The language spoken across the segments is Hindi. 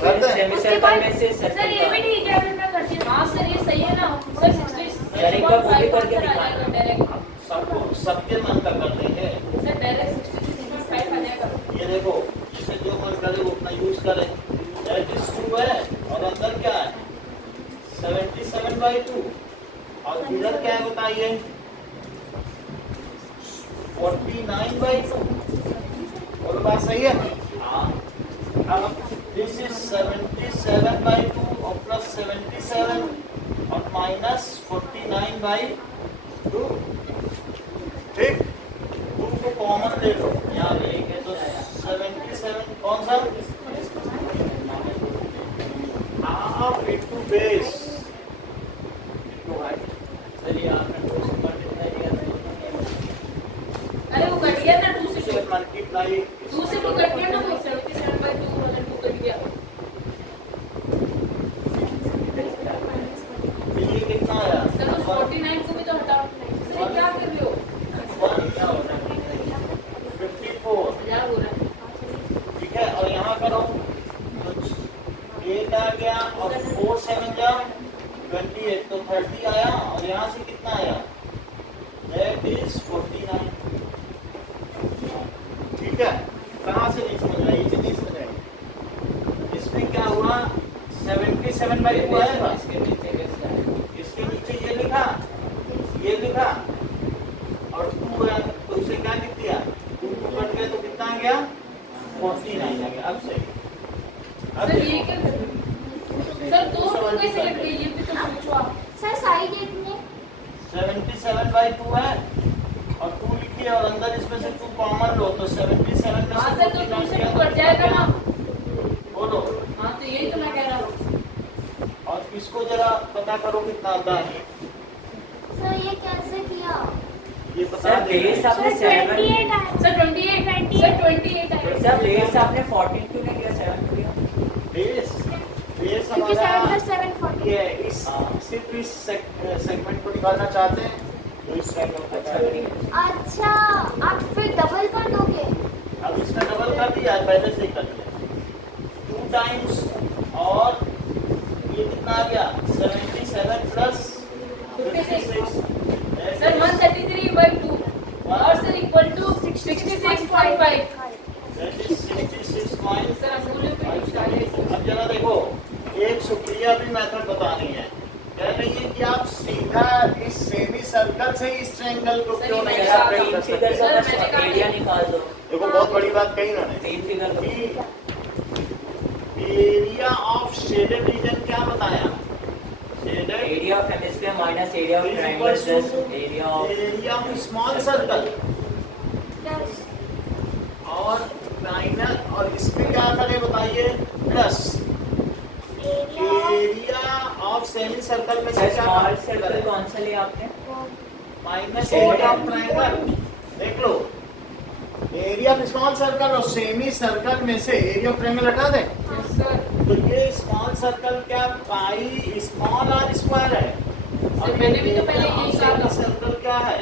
कर उसके बाद सर ये भी ठीक है, मैं करती हूँ। हाँ सर ये सही है ना सर, 66 एक बार वो भी करके आ जाएगा डायरेक्ट। सबको सबके मन का कर देंगे। सर डायरेक्ट 66.5 आ जाएगा। ये देखो, जिसे जो मन करे वो अपना यूज करे। दैट इज 2 है और अंदर क्या है 77/2 और इधर क्या है बताइए 49/2। और बात सही है। हाँ, अब दिस इज 77/2 और प्लस 77 और माइनस 49/2। ठीक, 2 को कॉमन ले लो, यहाँ लेंगे तो 77 कौन सा half into base into height. चलिए आपने 2 से मल्टीप्लाई किया अरे वो कट गया ना 2 से 2 मल्टीप्लाई 2 से 2 कट गया ना, वो 77/2 और 2 कट गया। तो ये कितना आया सर उस 49 को भी तो हटाओ। सर ये क्या कर रहे हो? 54। मजाक हो रहा है। ठीक है, और यहाँ करो तो 8 आ गया और 4 7 जा 28 तो 30 आया और यहाँ से कितना आया दैट इज 49। ठीक है, कहाँ से नहीं समझ रहा, ये नहीं समझ रहा। इसमें क्या हुआ 77/2 आएगा, इसके नीचे ये लिखा और 2 है तो उसे क्या लिख दिया 2 कट गए तो कितना आ गया 49 आ गया। अब सही। अब सर ये क्या कर रहे हो? सर 2 कैसे कट गई, ये भी तो सोचो आप। सर साइड एक में 77/2 है और 2 लिखिए और अंदर इसमें से 2 कॉमन लो तो 77 में हाँ से सर तो 2 से 2 कट जाएगा ना। बोलो। हाँ तो यही तो मैं कह रहा हूँ। और इसको जरा पता करो कितना आता है। सर ये कैसे किया? ये पता सर बेस आपने 7 28 आया। सर 28 सर 28 आएगा। सर बेस आपने 14 क्यों नहीं लिया 7 क्यों लिया? बेस क्योंकि 7 हमारा + 7 40। ये इस सिर्फ इस सेगमेंट को निकालना चाहते हैं तो इस सेगमेंट को निकालेंगे। अच्छा, आप फिर डबल कर दोगे? अब इसका डबल कर दिया है, पहले से ही कर दिया 2 टाइम्स और ये कितना आ गया 77 प्लस 56 सर 133/2 और sir equal to 66.5। that is 66 minus। Sir असूलों पे कुछ डाले। अब जरा देखो, एक सुप्रिया भी मेथड बतानी है। कह रही है कि आप सीधा इस सेमी सर्कल से इस ट्रायंगल को क्यों नहीं सर आप represent 3 कर फिगर सकते? से मैंने बस कहा एरिया नहीं। निकाल दो। देखो बहुत बड़ी बात कही उन्होंने 3 फिगर लो। कि एरिया ऑफ शेडेड रीजन क्या बताया shaded area of hemisphere minus area of triangle plus area of small circle Yes. और माइनस और इसमें क्या करें बताइए plus area of semi circle में से क्या स्मॉल सर्कल कौन सा लिया आपने? Minus area of triangle. देख लो, एरिया ऑफ स्मॉल सर्कल और सेमी सर्कल में से एरिया ऑफ ट्रायंगल हटा दें सर तो ये स्मॉल सर्कल क्या पाई स्मॉल आर स्क्वायर है और मैंने भी तो पहले यही कहा था। सर्कल क्या है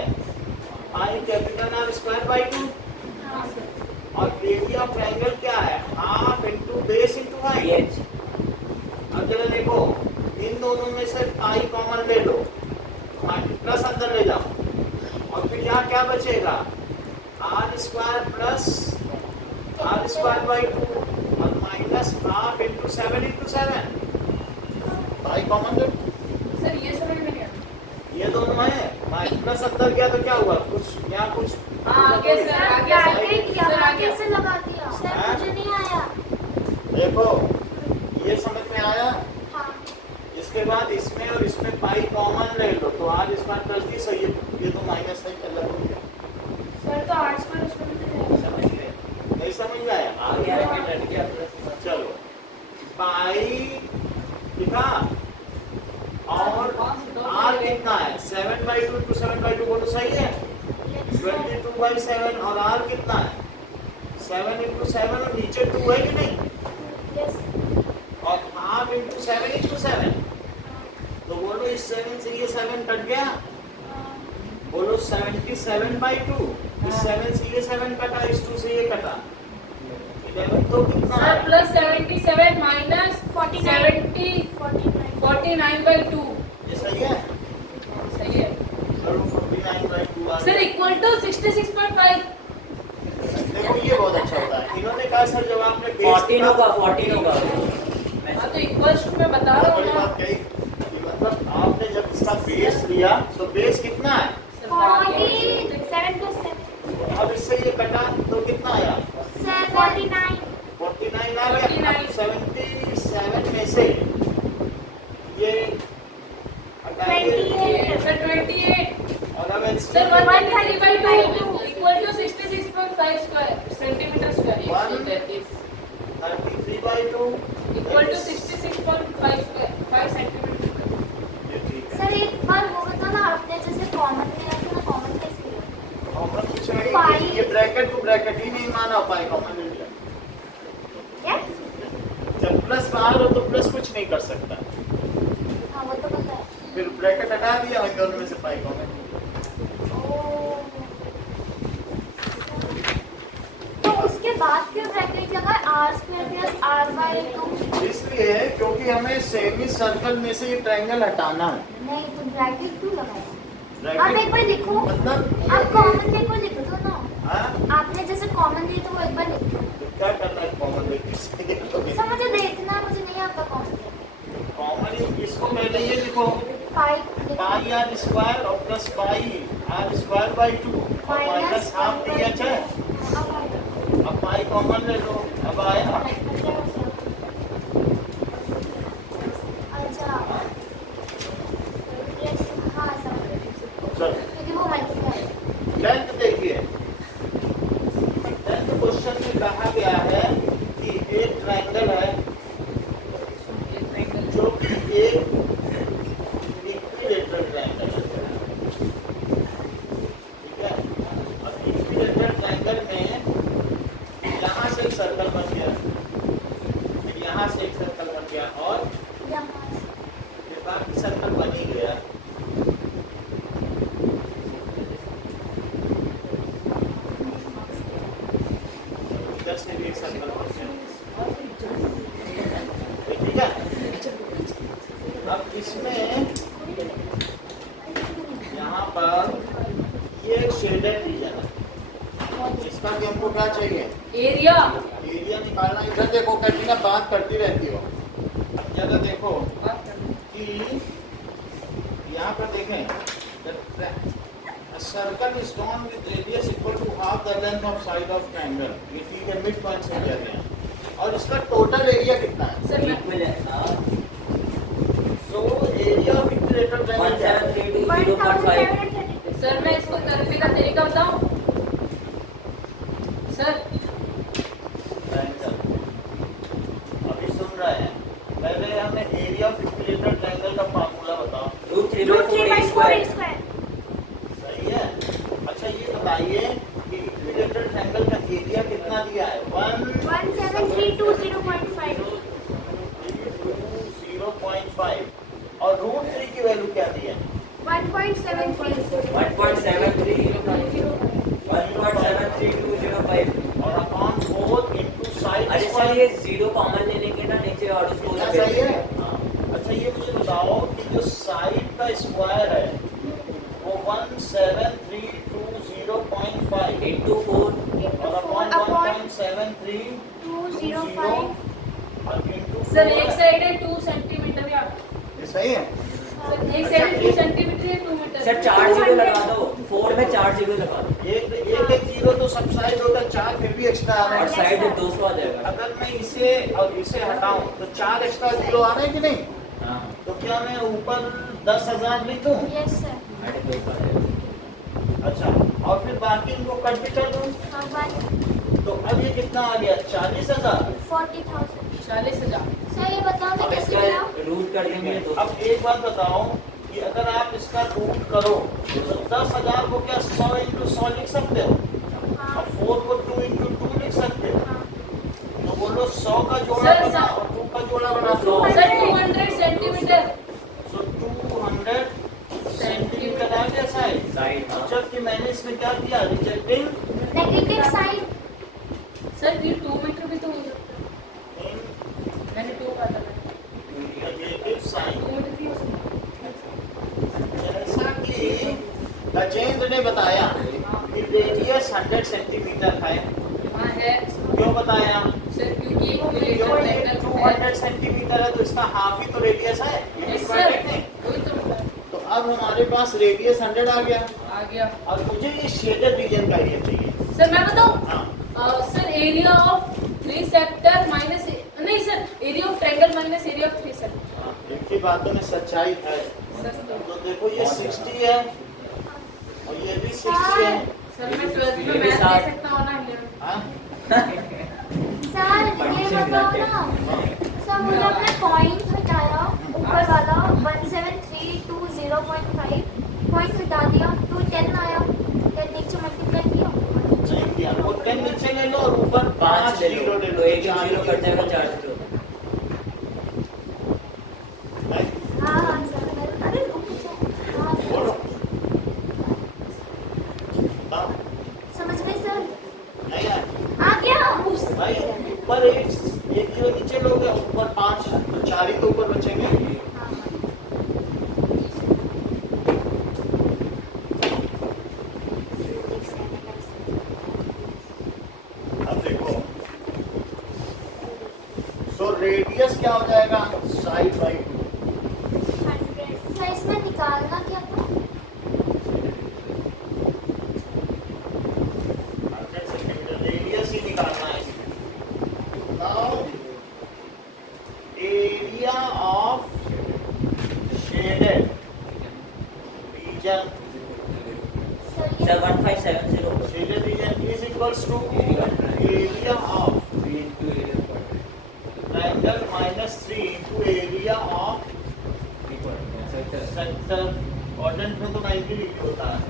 pi capital R square by 2 हाँ सर। और एरिया ऑफ ट्रायंगल क्या है half into base into height. अब जरा देखो, इन दोनों में से पाई कॉमन ले लो, प्लस अंदर ले जाओ और फिर यहाँ क्या बचेगा r square plus r square by 2 और minus half into 7 into 7 pi common ले। सर ये समझ में नहीं आया। ये दोनों है प्लस अंदर गया तो क्या हुआ कुछ यहाँ कुछ हाँ आगे सर सर आगे ब्रैकेट सर यहाँ आगे कैसे लगा दिया? सर हाँ? मुझे नहीं आया। देखो ये समझ में आया। हाँ। इसके बाद इसमें और इसमें पाई कॉमन ले लो तो आर स्क्वायर प्लस 30 ये तो माइनस है अलग हो गया। सर तो आर्ट्स पर उसमें भी तो समझ गए नहीं समझ में आया आ गया हट गया प्लस। चलो पाई लिखा और आर कितना है 7/2 इंटू 7/2 वो तो सही है 22/7 और आर कितना है 7 इंटू 7 और नीचे 2 है कि नहीं Yes. और हाफ इंटू 7 इंटू 7 तो बोलो इस 7 से ये 7 कट गया बोलो 77/2 इस 7 से ये 7 कटा इस 2 से ये कटा 11 तो कितना सर है प्लस 77 माइनस 70 49/2 ये सही है? सही है करो 49/2 आ सर गया। इक्वल टू 66.5 देखो ये बहुत अच्छा होता है। इन्होंने कहा सर जब आपने base 14 होगा, 14 होगा। हाँ तो इक्वल टू मैं बता रहा बड़ी हूँ बात कही कि मतलब आपने जब इसका बेस लिया तो बेस कितना है? 47 plus 7. अब इससे ये कटा तो कितना आया? 49. 49 आ गया। अब 77 में से ये हटाइए 28. सर 28 और अब sir 130/2 equal to 66.5 square centimetre square 33/2 equal to 66.5 square 5 centimetre ये ठीक है। सर एक बार वो बताओ ना, आपने जैसे कॉमन लिया था ना, कॉमन कैसे लिया? कॉमन कुछ नहीं, पाई। ये ब्रैकेट को ब्रैकेट ही नहीं माना पाए कॉमन ले लिया। क्या? जब प्लस बाहर हो तो प्लस कुछ नहीं कर सकता, हाँ वो तो पता है. फिर ब्रैकेट हटा दिया और दोनों में से पाई कॉमन। ओह. तो उसके बाद क्यों ब्रैकेट लगा r² plus r/2? इसलिए क्योंकि हमें सेमी सर्कल में से ये ट्रायंगल हटाना है। नहीं तो ब्रैकेट क्यों लगाया? आप ब्रैकेट एक बार लिखो. मतलब आप कॉमन एक बार लिख दो ना. हाँ? आपने जैसे कॉमन दिए तो वो एक बार लिख दो. तो क्या करना है कॉमन लेके? सर मुझे देखना, मुझे नहीं आता कॉमन. कॉमन इसको पहले ये लिखो पाई पाई आर स्क्वायर और plus pi r square by 2 और माइनस हाफ डी एच है। अब पाई कॉमन ले लो, अब आया अच्छा. हाँ सर, चलो क्योंकि वो मल्टीप्लाई. 10th देखिए, 10th क्वेश्चन में कहा गया है कि एक ट्रायंगल है जो कि एक इक्विलेटरल ट्रायंगल है, ठीक है। अब इक्विलेटरल ट्रायंगल में यहाँ से एक सर्कल बन गया, फिर यहाँ से एक सर्कल बन गया और फिर बाकी सर्कल बन ही गया। इधर से भी एक सर्कल बन गया, ठीक है। अब इसमें यहाँ पर ये एक शेडेड रीजन है, इसका भी हमको क्या चाहिए? एरिया एरिया निकालना। इधर देखो कैटरीना बात करती रहती हो, अब ज्यादा देखो कि यहाँ पर देखें circle is drawn with radius equal to half the length of side of triangle, ये ठीक है, मिड पॉइंट से लिया गया। और इसका टोटल एरिया कितना है? सर मैं so area of equilateral triangle क्या है? 1732 सर मैं इसको करने का तरीका बताऊं सर? ट्रायंगल अभी सुन रहे हैं, पहले हमें एरिया ऑफ इक्विलेटरल ट्रायंगल का फार्मूला बताओ। √3/4 सही है। अच्छा ये बताइए कि इक्विलेटरल ट्रायंगल का एरिया कितना दिया है? 17320.5. 0.5 और √3 की वैल्यू क्या दी है? 1.73. 1.732005 और अपॉन 4 इनटू साइड अरे सर ये 0 कॉमन ले लेंगे ना नीचे और उसको क्या सही है? अच्छा ये मुझे बताओ कि जो साइड का स्क्वायर है वो 17320.5 into 4 और अपॉन 1.7320 और इनटू सर एक साइड है 2 सेंटीमीटर या ये सही है। सर एक साइड है 2 सेंटीमीटर या 2 मीटर सर 4 0 लगा दो, 4 में 4 0 लगा दो एक जीरो तो सब साइड होगा, 4 फिर भी एक्स्ट्रा आ रहा और है। साइड में 200 आ जाएगा। अगर मैं इसे और इसे हटाऊं तो 4 एक्स्ट्रा जीरो आ रहे हैं कि नहीं? हाँ तो क्या मैं ऊपर 10,000 लिख दूं? Yes sir. 2.5 आ जाएगा। अच्छा और फिर बाकी इनको कट भी कर दूं, तो अब ये कितना आ गया? 40,000। 40,000. 40,000 सर ये बताओ मैं अब कैसे इसका मिलाऊं? रूट कर देंगे तो अब एक बात बताओ कि अगर आप इसका रूट करो तो 10,000 को क्या 100 इंटू 100 लिख सकते हो हाँ. और 4 को 2 इंटू 2 लिख सकते हो। हाँ. तो बोलो 100 का जोड़ा सर, बना और 2 का जोड़ा बना दो। सर 200 सेंटीमीटर तो 200 सेंटीमीटर आ गया साइड। साइड जबकि मैंने इसमें क्या किया? Rejecting negative sign. सर ये 2 मीटर भी तो हो सकता है। इन मैंने 2 कहा था साइन। 2 मीटर थी उसमें। जैसा कि गजेंद्र ने बताया कि रेडियस 100 सेंटीमीटर है। हाँ है क्यों बताया? सर, क्योंकि क्यों ये 200 सेंटीमीटर है तो इसका हाफ ही तो रेडियस है। ये सर स्क्वायर है। वही तो बोला। तो अब हमारे पास रेडियस 100 आ गया आ गया और मुझे ये शेडेड रीजन का एरिया चाहिए। सर। मैं बताऊं हाँ sir, area of 3 sector minus, नहीं sir, area of triangle minus area of 3 sector. हाँ, एक ही बातों में सच्चाई है। सर तो देखो ये 60 है और ये भी 60 है। सर मैं 12th में ये भी मैथ साथ- दे सकता हूँ ना 11। हाँ? सर ये बताओ ना, सर मुझे अपने पॉइंट हटाया ऊपर वाला 17320.5 पॉइंट हटा दिया तो 10 आया, 10 नीचे मल्टीप्लाई किया। नहीं किया। वो 10 नीचे ले लो और ऊपर 5 ले 0 ले लो, लो। एक जीरो कट जाएगा, 4 जीरो। नहीं? हाँ हाँ सर, अरे रुक जाओ। हाँ बोलो। सर, हाँ, समझ गए सर? नहीं है। आ गया। भाई ऊपर एक जीरो नीचे लोगे, ऊपर 5 तो 4 ही तो ऊपर बचेंगे। हाँ, अब देखो, सो रेडियस क्या हो जाएगा? Side by 2। 100। सर इसमें निकालना क्या था? 100 सेंटीमीटर रेडियस ही निकालना है इसमें। Now area of shaded region, sir ये sir 1570 shaded region is equals to area of triangle minus 3 into area of sector. Quadrant में तो 90 डिग्री होता है।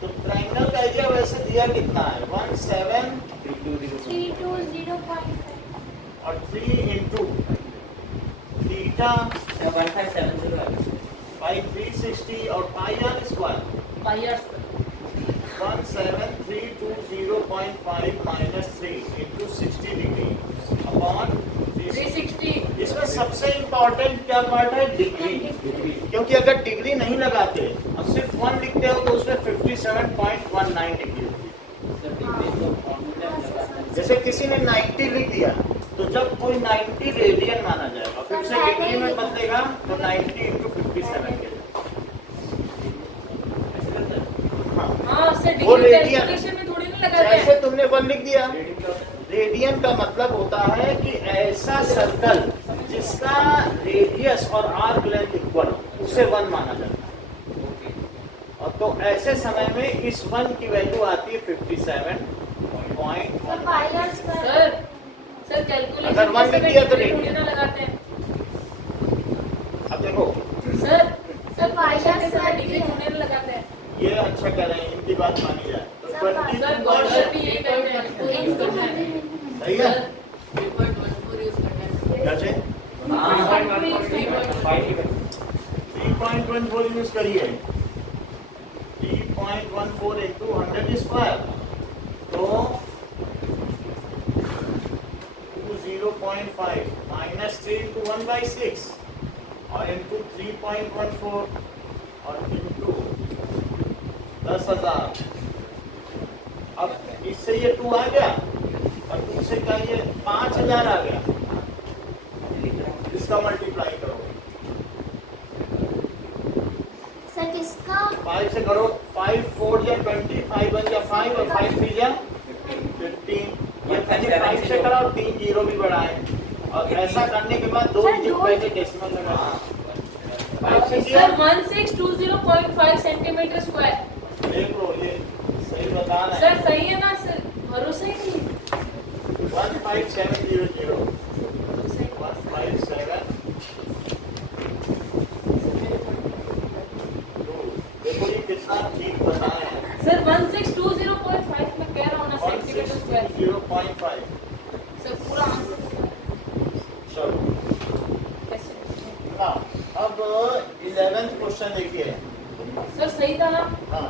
तो ट्रायंगल का एरिया वैसे दिया कितना है? 17 320.5। और 3 इंटू थीटा सर 1570 आ गया। बाई 360 और pi r square. Pi r square. 17320.5 minus 3 into 60 degree upon 360। 360। इसमें सबसे इम्पोर्टेंट क्या पार्ट है? डिग्री। क्योंकि अगर डिग्री नहीं लगाते और सिर्फ 1 लिखते हो तो उसमें 57.19 डिग्री होती है। जैसे किसी ने 90 लिख दिया तो जब कोई 90 रेडियन माना जाएगा, फिर से डिग्री में बदलेगा तो 90 इंटू 57 के। हाँ, हाँ सर, वो डिग्री रेडियन। कैलकुलेशन में थोड़ी नहीं लगाते जैसे हैं। तुमने 1 लिख दिया, रेडियन का मतलब होता है कि ऐसा सर्कल जिसका रेडियस और आर्क लेंथ इक्वल, उसे 1 माना जाता है। और तो ऐसे समय में इस 1 की वैल्यू आती है 57.1। Sir pi r square. Sir calculation अगर 1 लिख दिया तो थोड़ी रेडियन। ना लगाते हैं। अब देखो, sir sir pi r sir square degree थोड़ी ना लगाते हैं। ये अच्छा कह रहे हैं, इनकी बात मानी जाए तो सर, 20 सर गॉडर भी यही कहते हैं। इनको सही है। 3.14 यूज करते हैं। क्या चाहिए? हाँ 3.14 यूज करिए। 3.14 इंटू 100 स्क्वायर तो 20.5 माइनस 3 इंटू 1/6 और इंटू 3.14 और इंटू 10,000। अब इससे ये 2 आ गया और 2 से क्या ये 5,000 आ गया। इसका मल्टीप्लाई करो, सर किसका? 5 से करो, 5 4 या 20, 5 1 या 5 और 5 3 या 15। ये 5 से करा और 3 जीरो भी बढ़ाए और ऐसा करने के बाद 2 सर, डिजिट दो- पहले डेसिमल लगा। 5 से किया, सर 1620.5 सेंटीमीटर स्क्वायर। देख लो ये सही बता रहे सर हैं। सही है ना सर, भरोसा ही नहीं। 15700 157 देखो ये कितना ठीक बता रहे हैं। सर 1620.5 मैं कह रहा हूँ ना सेंटीमीटर स्क्वायर। 0.5। सर पूरा आंसर चलो कैसे? ना अब 11th क्वेश्चन देखिए। सर सही था ना? हाँ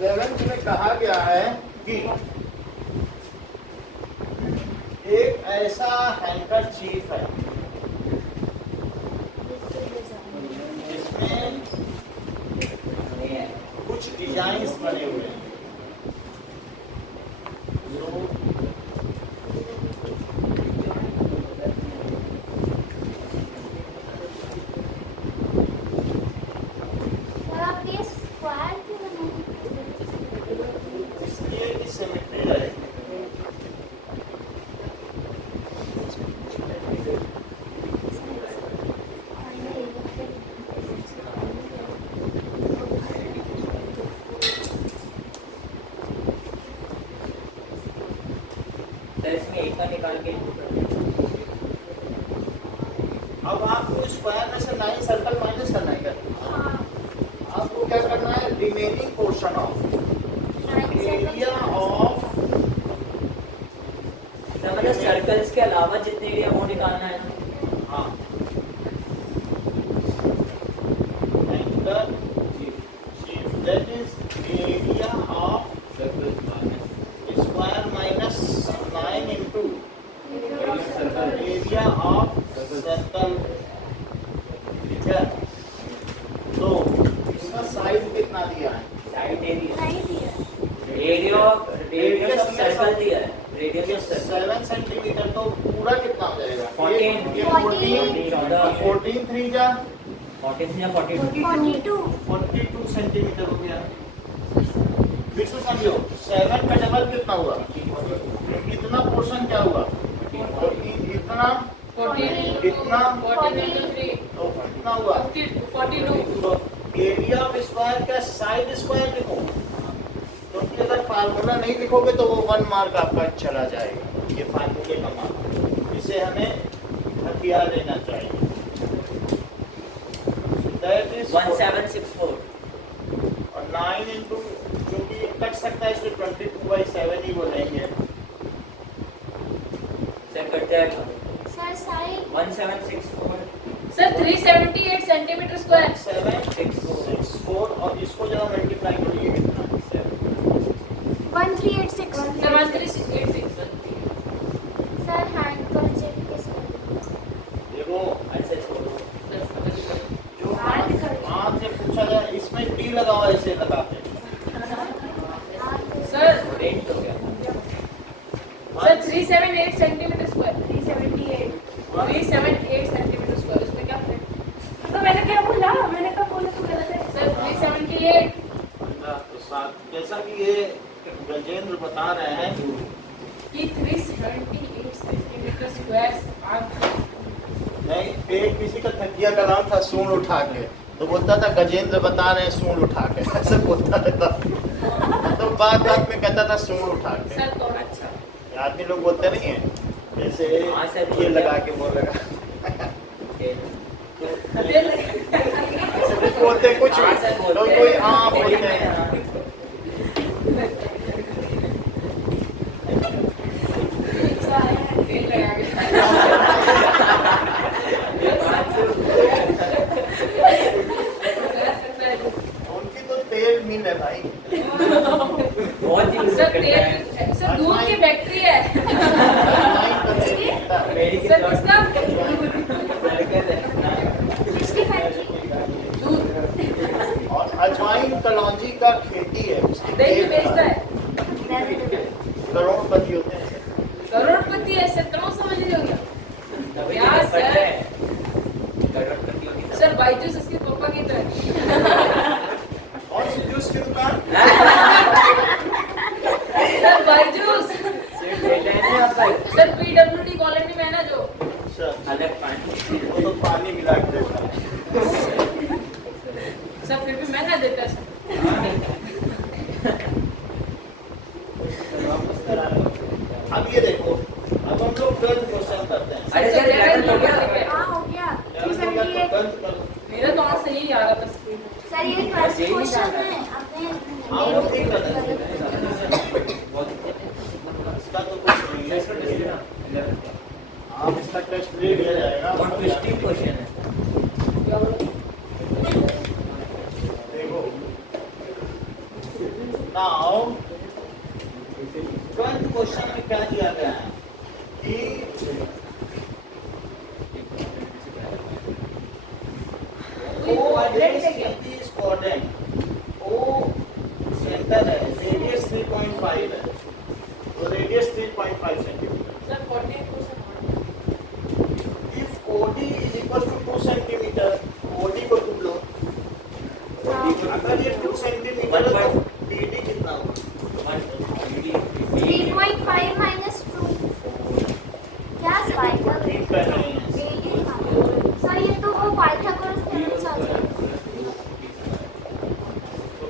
11th में कहा गया है कि एक ऐसा हैंकरचीफ है डिजाइन्स बने हुए हैं। सर आप ये स्क्वायर क्यों बनाए? इसलिए कि सिमेट्री रहे। सर इसमें एक का निकाल के अब आपको स्क्वायर में से 9 सर्कल माइनस करना है क्या? हाँ, आपको क्या करना है? Remaining portion of area of sir मतलब सर्कल्स के अलावा जितने एरिया वो निकालना है ना? हाँ enter that is area of square minus 9 into area of circle. ठीक है, तो इसका साइज कितना दिया है? साइड एरिया नहीं दिया। रेडियस ऑफ सर्कल दिया है। रेडियस ऑफ सर्कल 7 सेंटीमीटर, तो पूरा कितना हो जाएगा? 14 14 3 जा 40 या 42 42 सेंटीमीटर हो गया। फिर से समझो, 7 का डबल कितना हुआ? इतना पोर्शन क्या हुआ? 14 इतना 14 कितना? 14 into 3 तो कितना हुआ? 42 तो एरिया ऑफ स्क्वायर का साइड स्क्वायर लिखो, क्योंकि अगर फार्मूला नहीं लिखोगे तो वो 1 मार्क आपका चला जाएगा। ये फार्मूले का मार्क, इसे हमें हथियार लेना चाहिए। दैट इज 1764 और 9 इंटू, क्योंकि कट सकता है इसलिए 22/7 ही बोलेंगे। सर कट जाएगा sir side 1764 sir 378 centimetre square 764 और इसको जरा मल्टीप्लाई करिए कितना? 1386। सर 1386 सर हैंड कर चेक कैसे? देखो अच्छा छोड़ो जो हाथ से पूछा जाए, इसमें डी लगा हुआ, ऐसे लगाते हैं। सर रेंट हो गया sir 378 centimetre square 378। 378 centimetre square उसमें क्या है? तो मैंने क्या बोला? मैंने कब बोला तू गलत है? सर 378 तो साथ जैसा कि ये गजेंद्र बता रहे हैं कि 378 सेंटीमीटर स्क्वायर नहीं, एक किसी का तकिया का नाम था सूंड उठा के, तो बोलता था गजेंद्र बता रहे हैं सूंड उठा के, ऐसे बोलता रहता। तो बात में कहता था सूंड उठा के। सर तो अच्छा आदमी लोग बोलते नहीं है, जैसे हाँ सर, ये लगा के बोल लगा बोलते कुछ हाँ सर, भी, बोलते लोग कोई हाँ बोलते हैं। तेल लगा के उनकी तो तेल मिल है भाई। बहुत यूज सर करता है तेल सर दूध की फैक्ट्री है मेरी की सर प्लॉट किसका सर्कल है ना 65। और अजवाइन कलौंजी का खेती है, उसकी दही तेल बेचता है करोड़पति होते हैं। करोड़पति है सर कौन समझ रही होगी तभी क्या तो सर? पड़ता है करोड़पति होगी सर बाईजूस इसके पापा की तरह और सी जूस की दुकान सर बाईजूस सिर्फ डेटा है ना यहाँ पर सर पीडब्ल्यूडी कॉलोनी में है ना जो अच्छा, अलग पानी वो तो पानी मिला के देता है। सर फिर भी महंगा देता है सर अब ये देखो, अब हम लोग 12th क्वेश्चन करते हैं। अरे सर 11 हो गया हाँ हो गया। 11th 378। करो। मेरा तो आज सही आ रहा था स्क्रीन में सर ये फर्स्ट यही नहीं क्वेश्चन जाना है आपने हाँ, वो ठीक है। इसका तो कुछ नहीं है। आप इसका टेस्ट ले लिया जाएगा। और ट्विस्टिंग क्वेश्चन है देखो नाउ 12th क्वेश्चन में क्या दिया गया है कि O is quadrant, O centre है, रेडियस 3.5 है, तो radius 3.5 centimetre. Sir 14%। If OD is equal to 2 centimetre, OD को तुम लो, अगर ये 2 सेंटीमीटर है तो BD कितना होगा? 3.5 minus 2 क्या स्पाइकर ठीक कर रहे हैं। सर ये तो वो पाइथागोरस थ्योरम से आता है। तो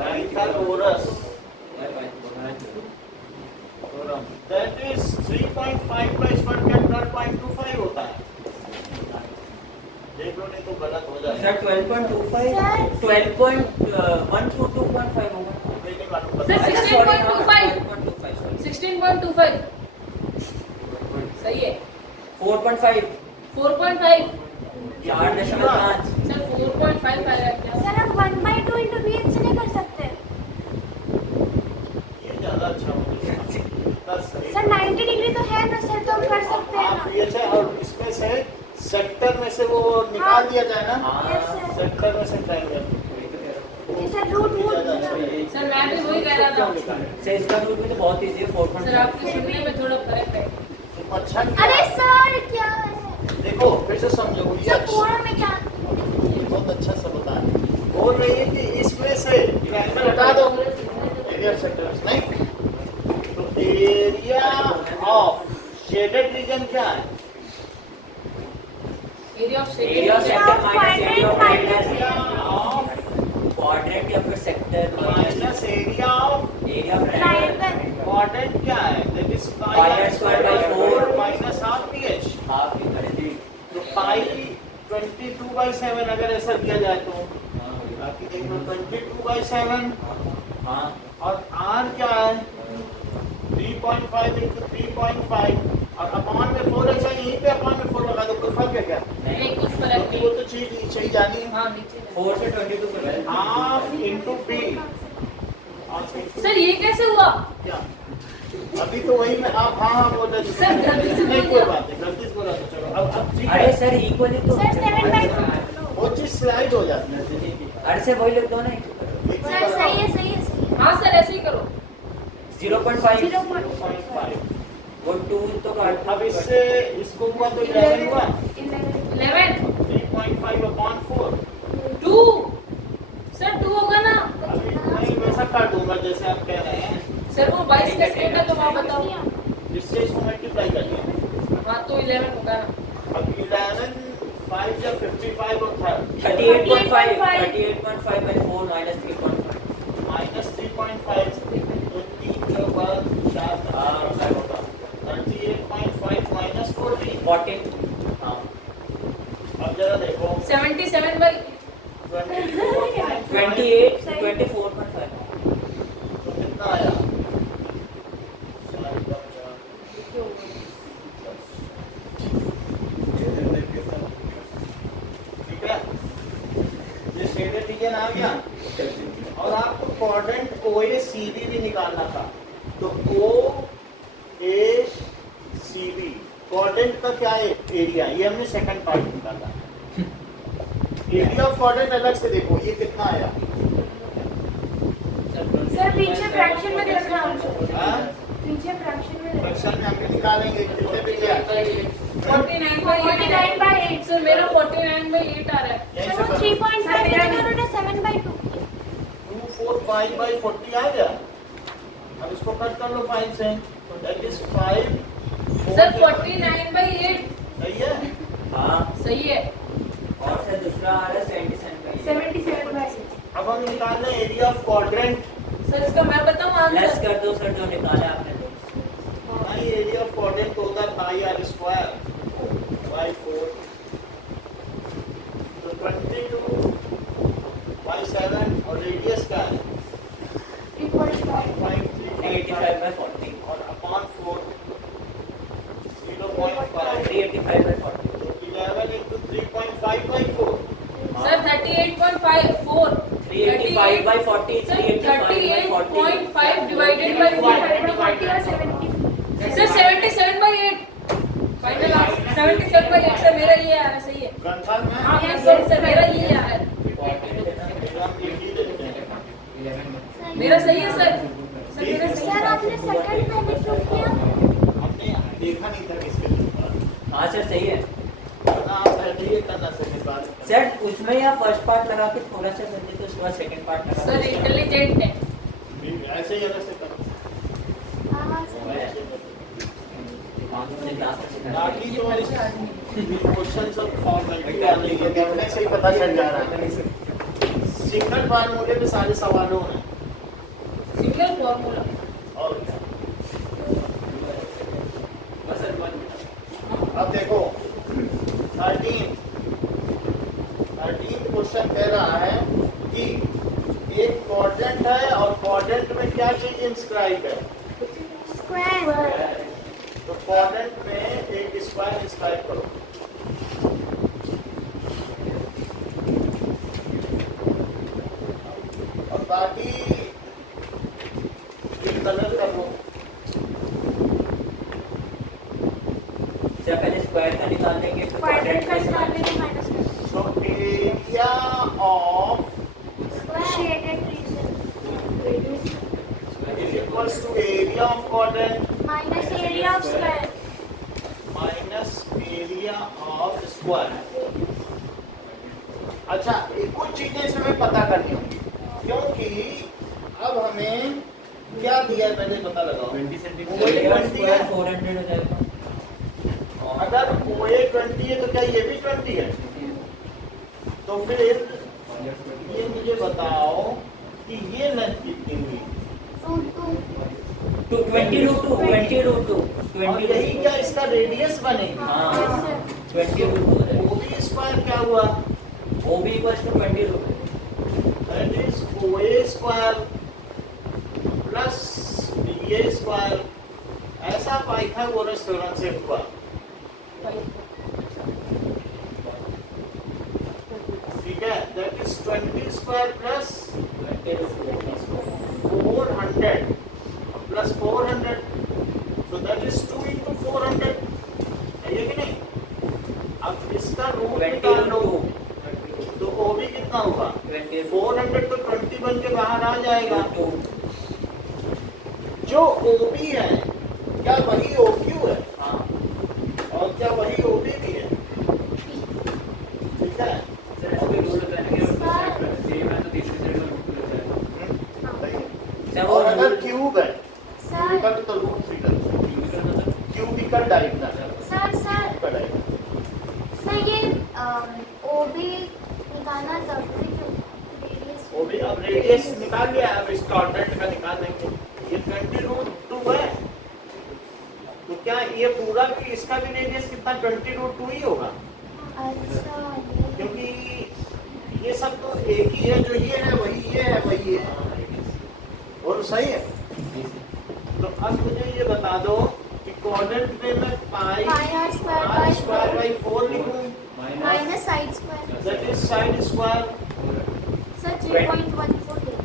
पाइथागोरस थ्योरम दैट इज 3.5 का स्क्वायर क्या 12.25 होता है। देख लो नहीं तो गलत हो जाएगा। सर 12.25 12.1 to 2.5 होगा। मुझे नहीं मालूम सर, पता। 16.25 16.25 सही है। 4.5 4.5 4.5 सर 4.5 आएगा क्या? सर हम 1/2 into bh से नहीं कर सकते। ये ज्यादा अच्छा होगा। बस सही। सर 90 डिग्री तो है ना सर, तो हम कर सकते हैं आप ना। ये से और इसमें से सेक्टर में से वो निकाल दिया जाए ना। Yes, sir. सेक्टर में से ट्रायंगल ये सर रूट सर मैं भी वही कह रहा था। सर इसका रूट भी तो बहुत इजी है सर 4.5 आपके सुनने में थोड़ा फर्क है। तुम अच्छा किया। अरे सर क्या है देखो फिर से समझो ये सर अच्छा पूरा में क्या बहुत अच्छा सा बता रहे हैं। बोल रही है कि इसमें से ट्रायंगल हटा दो एरिया सेक्टर्स नहीं तो एरिया ऑफ शेडेड रीजन क्या है? Area of area of sector sector minus area of area of quadrant या फिर sector minus area of area of triangle quadrant क्या है? That is Pi r square by 4 minus half ph। Half की करेंगे। तो पाई 22/7 अगर ऐसा दिया जाए तो बाकी देख लो 22/7 हाँ और r क्या है 3.5 into 3.5 और अपॉन में 4 ऐसा यहीं पे अपॉन में 4 लगा दो कोई फर्क है क्या? नहीं कुछ फर्क वो नहीं। तो चीज नीचे ही जानी है। हाँ नीचे 4 से 22 कर रहे हैं। हाफ into b सर ये कैसे हुआ? क्या अभी तो वही में आप हाँ बोल रहे थे। सर, गलती से नहीं बोल कोई दिया। बात नहीं गलती से बोला तो चलो अब ठीक अरे है सर इक्वली तो सर 7/2 वो चीज स्लाइड हो जाती है। अरे सर वही लिख दो ना सर सही है सही है सही है। हाँ सर ऐसे ही करो। 0.5 0.5 वो 2 तो काट अब इससे इसको हुआ तो 11 हुआ 11 3.5 upon 4 2 सर 2 होगा ना? अभी मैं वैसा कर दूंगा जैसे आप कह रहे हैं सर वो 22 का स्क्वायर है तो आप बताओ। जिससे इसको मल्टीप्लाई कर दिया। हाँ तो 11 होगा ना। अब 11 5 या 55 और 38.5 38.5 by 4 minus 3.5 माइनस 3.5 तो 3 के बाद 4 होगा 38.5 माइनस 14 14 हाँ अब जरा देखो 77 by 28 24.5 तो कितना आया ठीक है ये शेडेड रीजन आ गया और आपको क्वाड्रेंट OACB भी निकालना था तो OACB क्वाड्रेंट का क्या है एरिया ये हमने सेकंड पार्ट निकाला एरिया ऑफ क्वाड्रेंट अलग से देखो ये कितना आया सर पीछे फ्रैक्शन में देख रहा हूँ। हाँ? पीछे फ्रैक्शन में देख फ्रैक्शन में हमने निकालेंगे कितने पे गया 49 by 49/8 सर मेरा 49 by 8 आ रहा है। यहीं सर से वो करो। 3.5 मेरा करो 7/2 245 by 40 आ गया अब इसको कट कर लो 5 say that is 5 sir 49 by 8 सही है हाँ सही है। और सर दूसरा आ रहा है 77/8 अब हम निकाल रहे हैं एरिया ऑफ क्वाड्रेंट सर इसका मैं बताऊं लेस आंसर? कर दो सर जो निकाला आपने तो नहीं एरिया ऑफ क्वाड्रेंट तो होता है पाई आर स्क्वायर बाय 4 तो 22 by 7 और रेडियस क्या है 3.5 385 by 40 और अपॉन 4 0.5 385 by 40 तो 11 into 3.5 by 4 sir 38.54 385 by 40 sir 385 by 40 38.5 divided by 40 और 70 sir 77 by 8 final 77 by 8 sir मेरा ये आ रहा है सही है। कंफर्म है हाँ सर मेरा ये आ रहा है। हम ये ही देखते हैं मेरा सही है सर। सर मेरा सही सर है। आपने सेकंड पहले क्यों किया? हमने देखा नहीं था किसके ऊपर। हाँ सर सही है ना पहले ये करना सेकंड बार। सर। उसमें या फर्स्ट पार्ट लगा के थोड़ा सा कर देते उसके बाद सेकंड पार्ट लगा सर देते। इंटेलिजेंट है। ऐसे ही अलग से करना। हाँ सर। हाँ, तो मुझे क्लास में सिखाया। बाकी तो क्वेश्चन सब फॉर्मेलिटी वाले हैं, देखने से ही पता चल जा रहा है। सिंगल फार्मूले में सारे सवालों हैं सिंगल फॉर्मूला। और क्या। अब देखो 13 क्वेश्चन कह रहा है कि एक क्वाड्रेंट है और क्वाड्रेंट में क्या चीज इंस्क्राइब है? स्क्वायर। तो क्वाड्रेंट में एक स्क्वायर इंस्क्राइब करो। और बाकी एक कलर कर लो। सर पहले स्क्वायर का निकाल देंगे फिर क्वाड्रेंट का quadrant निकालने में माइनस कर। So area of shaded region is equals to area of quadrant minus area of square. minus area of square. अच्छा कुछ चीजें इसमें पता करनी होगी क्योंकि अब हमें क्या दिया है पहले पता लगाओ। 20 सेंटीमीटर OA एरिया 20 स्क्वायर है। 400 हो जाएगा। अगर OA 20 है तो क्या ये भी 20 है? तो फिर ये मुझे बताओ कि ये लेंथ कितनी हुई? टू 20√2 और यही क्या इसका रेडियस बनेगी? हाँ 20√2 हो जाएगा। OB स्क्वायर क्या हुआ? OB = 20√2। That is OA square plus BA square. ऐसा पाइथागोरस थ्योरम से हुआ। ठीक है, that is 20 square plus 400 plus 400, so that is 2 into 400 है ये कि नहीं? अब इसका रूट निकाल लो तो OB कितना होगा? 400 तो 20 बन के बाहर आ जाएगा। जो OB है क्या वही OQ है? हाँ और क्या वही OB भी है? ठीक है, सर इसके रूल लगाएंगे और सर। सर वो और अगर क्यूब है सर क्यूबिकल तो रूट 3 कर क्यूबिकल डायगोनल है। Sir cubical diagonal. सर ये ओबी निकालना जरूरी क्यों? रेडियस OB अब रेडियस निकाल लिया, अब इस क्वाड्रेंट का निकाल देंगे। ये 20√2 है तो क्या ये पूरा भी इसका भी रेडियस कितना 20√2 ही होगा? अच्छा क्योंकि ये सब तो एक ही है, जो ये है वही ये है वही है, और सही है। तो अब मुझे ये बता दो कि क्वाड्रेंट में मैं पाई R स्क्वायर बाई 4 लिखूं, minus side square. That is side square sir 3.14 देना।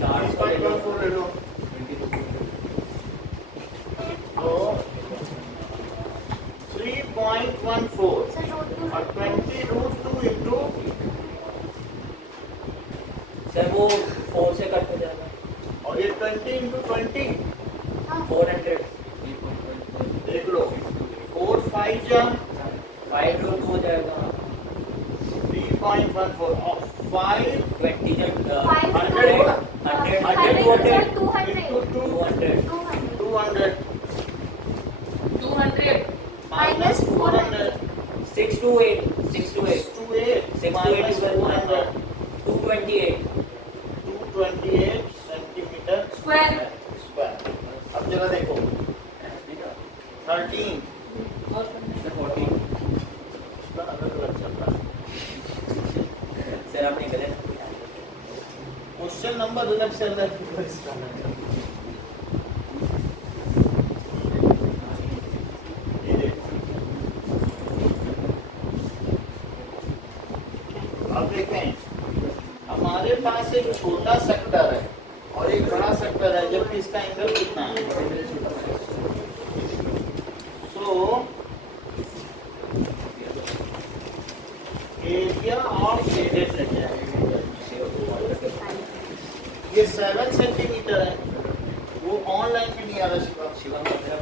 5.14 ले लो। तो 3.14 सर रूट टू और 20√2 इंटू सर वो 4 से कट हो जाएगा। और ये 20 इंटू 20 हाँ 400 देख लो 4 5 जा 5√2 हो जाएगा। 3.14 और 5 20 जब 100 होगा। 100 200 into 200 200 200 minus 400 6 to 8 6 to 8 to 8 minus 400 228 228 centimetre square. Square. अब जरा देखो 13 इसका अलग अलग चल रहा है। सर आपने गलत क्वेश्चन नंबर अलग चल रहा है फिर इसका अलग चल रहा है। ये देखो अब देखें हमारे पास एक छोटा सेक्टर है और एक बड़ा सेक्टर है, जबकि इसका एंगल कितना है? So area of shaded sector ये 7 सेंटीमीटर है, वो ऑनलाइन भी नहीं आ रहा शिवा। शिवम पंद्रह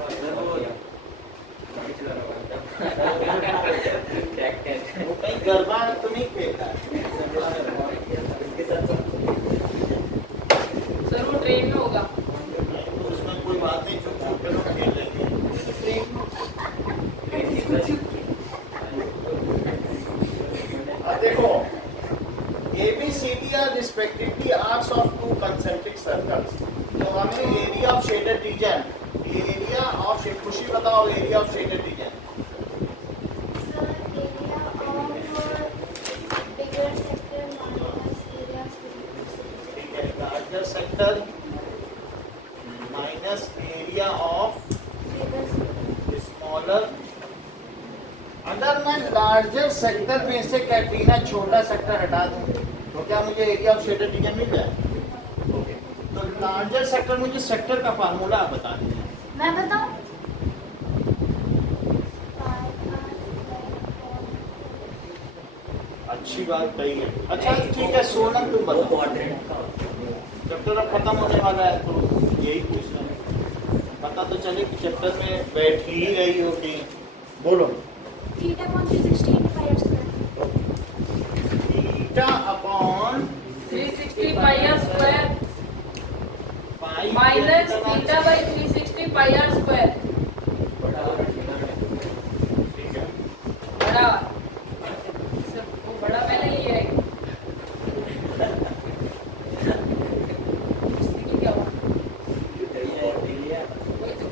वो कहीं गरबा तो नहीं खेलता है। सर वो ट्रेन में होगा। तो उसमें कोई बात नहीं, जो छोटे लोग खेल लेंगे। अब देखो, ABCD are respectively arcs of two concentric circles. तो हमें area of shaded region, area of shade, खुशी बताओ area of shaded region. Sir, area of bigger sector minus area of ठीक है, larger sector minus area of bigger sector. Smaller. अगर मैं लार्जर सेक्टर में से कैटरीना छोटा सेक्टर हटा दूं तो क्या मुझे एरिया ऑफ शेडेड रीजन मिल जाए? तो लार्जर सेक्टर, मुझे सेक्टर का फार्मूला आप बता दीजिए। मैं बताऊं? अच्छी बात कही है। अच्छा ठीक है, सोनम तुम बताओ, क्वाड्रेंट का चैप्टर अब खत्म होने वाला है तो यही पूछना है, पता तो चले कि चैप्टर में बैठ ही रही हो कि बोलो। Theta upon 360 pi r square. Theta upon 360 pi r square pi minus theta by 360 pi r square. ठीक है, बड़ा सर वो बड़ा मैंने लिया है। इसमें क्या हुआ? वही तो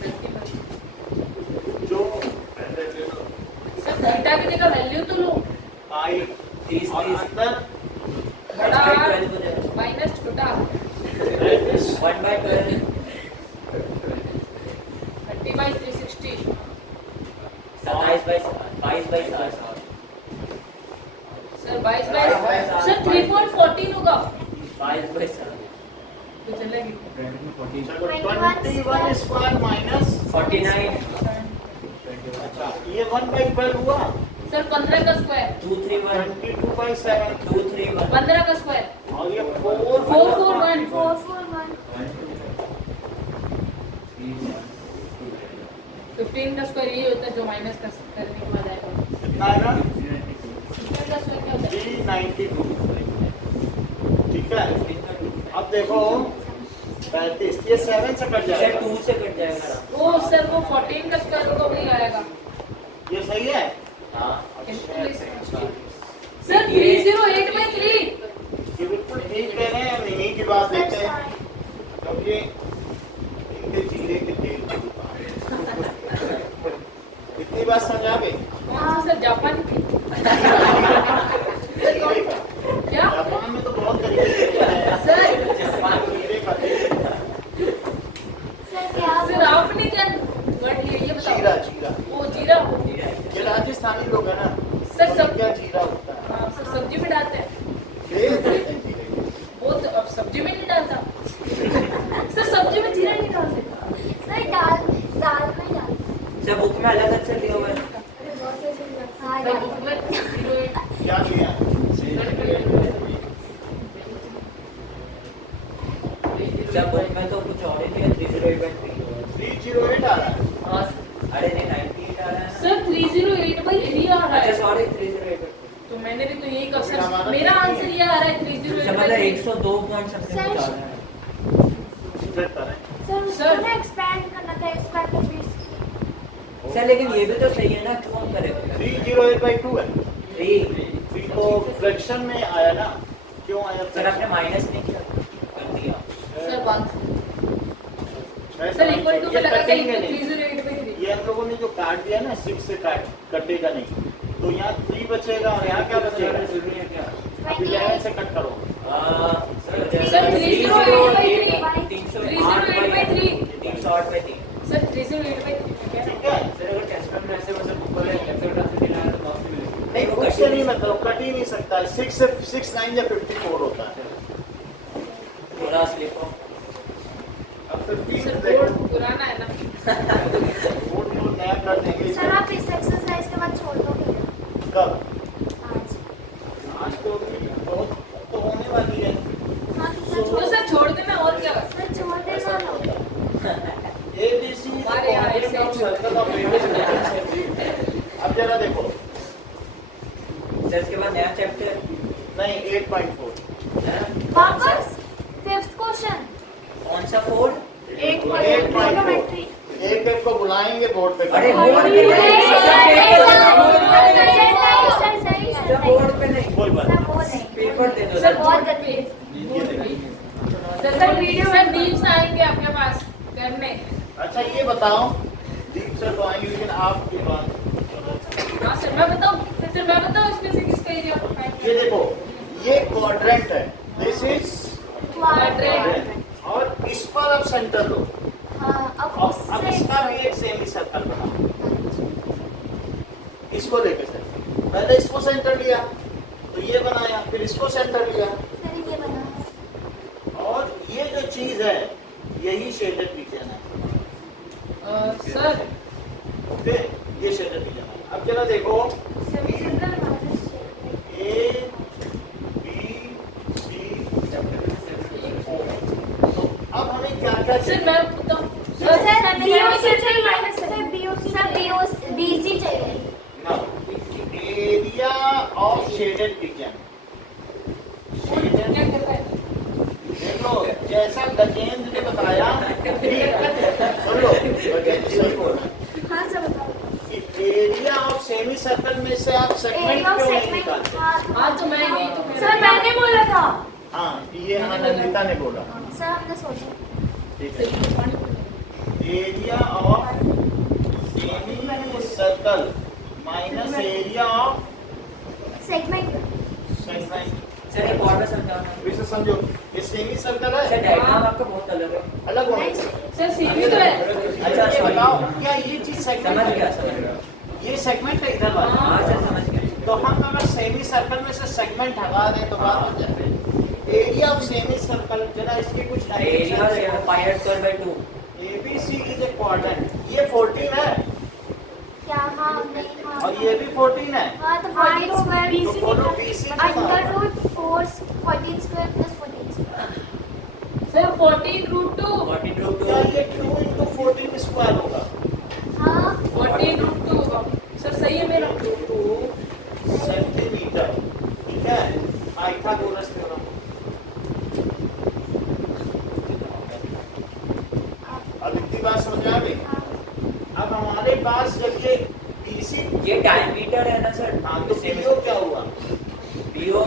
सेंटीमीटर। जो सर थीटा की जगह वैल्यू तो लो। पाई 30 और अंदर बड़ा माइनस छोटा 1/12 30 बाई 360। 22/7 सर 22 बाई सर 3.14 होगा 22/7 तो चलेगी। चलो 21 स्क्वायर माइनस 49 अच्छा ये 1/12 हुआ, सर 15 का स्क्वायर 231 22/7 231 15 का स्क्वायर और ये 441 441. 15 का स्क्वायर ये होता है जो माइनस का करने के बाद आएगा। कितना है ना? 15 का स्क्वायर क्या होता है? 392। ठीक है, अब देखो 35, ये 7 से कट सर जाएगा, 2 से कट जाएगा। वो सर वो 14 का स्क्वायर होगा वही आएगा। ये सही है। हाँ सर 308/3 ये बिल्कुल ठीक कह रहे हैं, हम इन्हीं की बात देखते हैं क्योंकि इनके जीरे के तेल की दुकान है। इतनी बात समझ आ गई? हाँ सर जापान की जीरे का क्या जापान में तो बहुत तरीके से है। सर जीरे का तेल, Sir, क्या सर आपने क्या वर्ड लिया ये जीरा बताओ। जीरा, वो जीरा ये राजस्थानी लोग है ना, सर सब क्या जीरा होता है, हाँ सर सब्जी में डालते हैं। तेल कहते हैं जीरे को। वो तो अब सब्जी में नहीं डालता। सर सब्जी में जीरा नहीं डालते। Sir, दाल दाल में डाल. सर बुक में अलग अलग लिया हुआ है। हाँ, सर बुक में 08 क्या लिया? सर बुक में तो कुछ और ही लिया 308/3 308 आ रहा है। हाँ अरे नहीं 98 आ रहा है ना। सर 308/3 आ रहा अच्छा है। सॉरी 308 तो मैंने भी तो यही कहा सर मेरा आंसर ये आ रहा है अच्छा मतलब 308/3 102 पॉइंट समथिंग सर, कुछ आ रहा है। चेक करें। Sir, Sir. उसको ना expand करना था square plus base. सर लेकिन ये भी तो सही है ना, क्यों हम करें 308/2 है। 3 3 तो फ्रैक्शन में आया ना, क्यों आया? सर आपने माइनस नहीं किया कर दिया। सर 1 मैं सर इक्वल टू ये में लगा के कटेंगे नहीं। 308/3 ये हम लोगों ने जो काट दिया ना 6 से कटेगा नहीं, तो यहाँ 3 बचेगा और यहाँ क्या बचेगा? अभी 11 से कट करो। सर 308/3 308/3 308/3 सर 308/3 ठीक है, नहीं वो कुछ कट से नहीं, मतलब कट ही नहीं सकता है। 6 से 6 9 या 54 होता है। थोड़ा स्लिप हो। अब 15 सर देखो, बोर्ड पुराना है ना। बोर्ड को नया कर देंगे। Sir, आप इस exercise के बाद छोड़ दोगे कब? आज. आज तो अभी बहुत तो होने वाली है। हाँ, तो sir, 8.4 वापस फिफ्थ क्वेश्चन कौन सा 4? एक ट्रिग्नोमेट्री एक को बुलाएंगे बोर्ड पे। अरे बोर्ड पे बोर्ड पे नहीं, कोई बात नहीं। पेपर दे दो सर सर। बहुत गंदे सर वीडियो में डीप्स आएंगे आपके पास करने। अच्छा ये बताओ, दीप सर तो आएंगे लेकिन आपके बाद हाँ सर मैं बताऊँ, सर मैं बताऊँ इसमें से किसका एरिया को फाइंड ये देखो, ये क्वाड्रेंट है, दिस इज क्वाड्रेंट। और इस पर अब सेंटर लो। अब अब इसका भी एक सेमी सर्कल बनाओ, इसको लेके सर। पहले इसको सेंटर लिया तो ये बनाया, फिर इसको सेंटर लिया, ये बना और ये जो चीज है यही शेडेड रीजन है। सर ओके, ये शेडेड रीजन है। अब जरा देखो, ए बी सी ओ। तो अब हमें क्या क्या सर मैं बताऊँ बीसी चाहिए एरिया ऑफ शेडेड रीजन। क्या कर रहा है? देखो, जैसा गजेंद्र ने बताया, सुन लो, गजेंद्र सही बोल रहा है हाँ सर बताओ कि एरिया ऑफ सेमी सर्कल में से आप सेगमेंट क्यों नहीं निकालते? हाँ तो मैं नहीं तो सर मैंने बोला था हाँ, ये आनंदिता ने बोला। सर हमने सोचा ठीक है, area of semi circle minus area of segment segment. Sir एक और बार समझाओ। वैसे समझो, ये सेमी सर्कल सर है, डायग्राम आपका बहुत अलग है। अलग होना नहीं चाहिए। सर सीधी तो है। अच्छा, ये sorry। बताओ, क्या ये चीज सेगमेंट समझ गया है? समझ गया। ये सेगमेंट है इधर वाला। हाँ सर समझ गया। तो हम अगर सेमी सर्कल में से सेगमेंट हटा दें तो बात हो जाए। एरिया ऑफ सेमी सर्कल, जरा इसके कुछ area dimension pi r square by 2। ABC is a quadrant, ये 14 है क्या हाँ नहीं हाँ और ये भी 14 है। हाँ तो 14 स्क्वायर तो बोलो BC under root 4 14 square plus 14 square sir 14 root 2 14 root क्या 2। ये 2 into 14 स्क्वायर होगा? हाँ 14 रूट 2 सर सही है मेरा। 2 सेंटीमीटर, ठीक है, पाइथागोरस थ्योरम। अब इतनी बात समझ में आ गई? अब हमारे पास जब ये BC, ये डायमीटर है ना सर। हाँ तो BO क्या हुआ? BO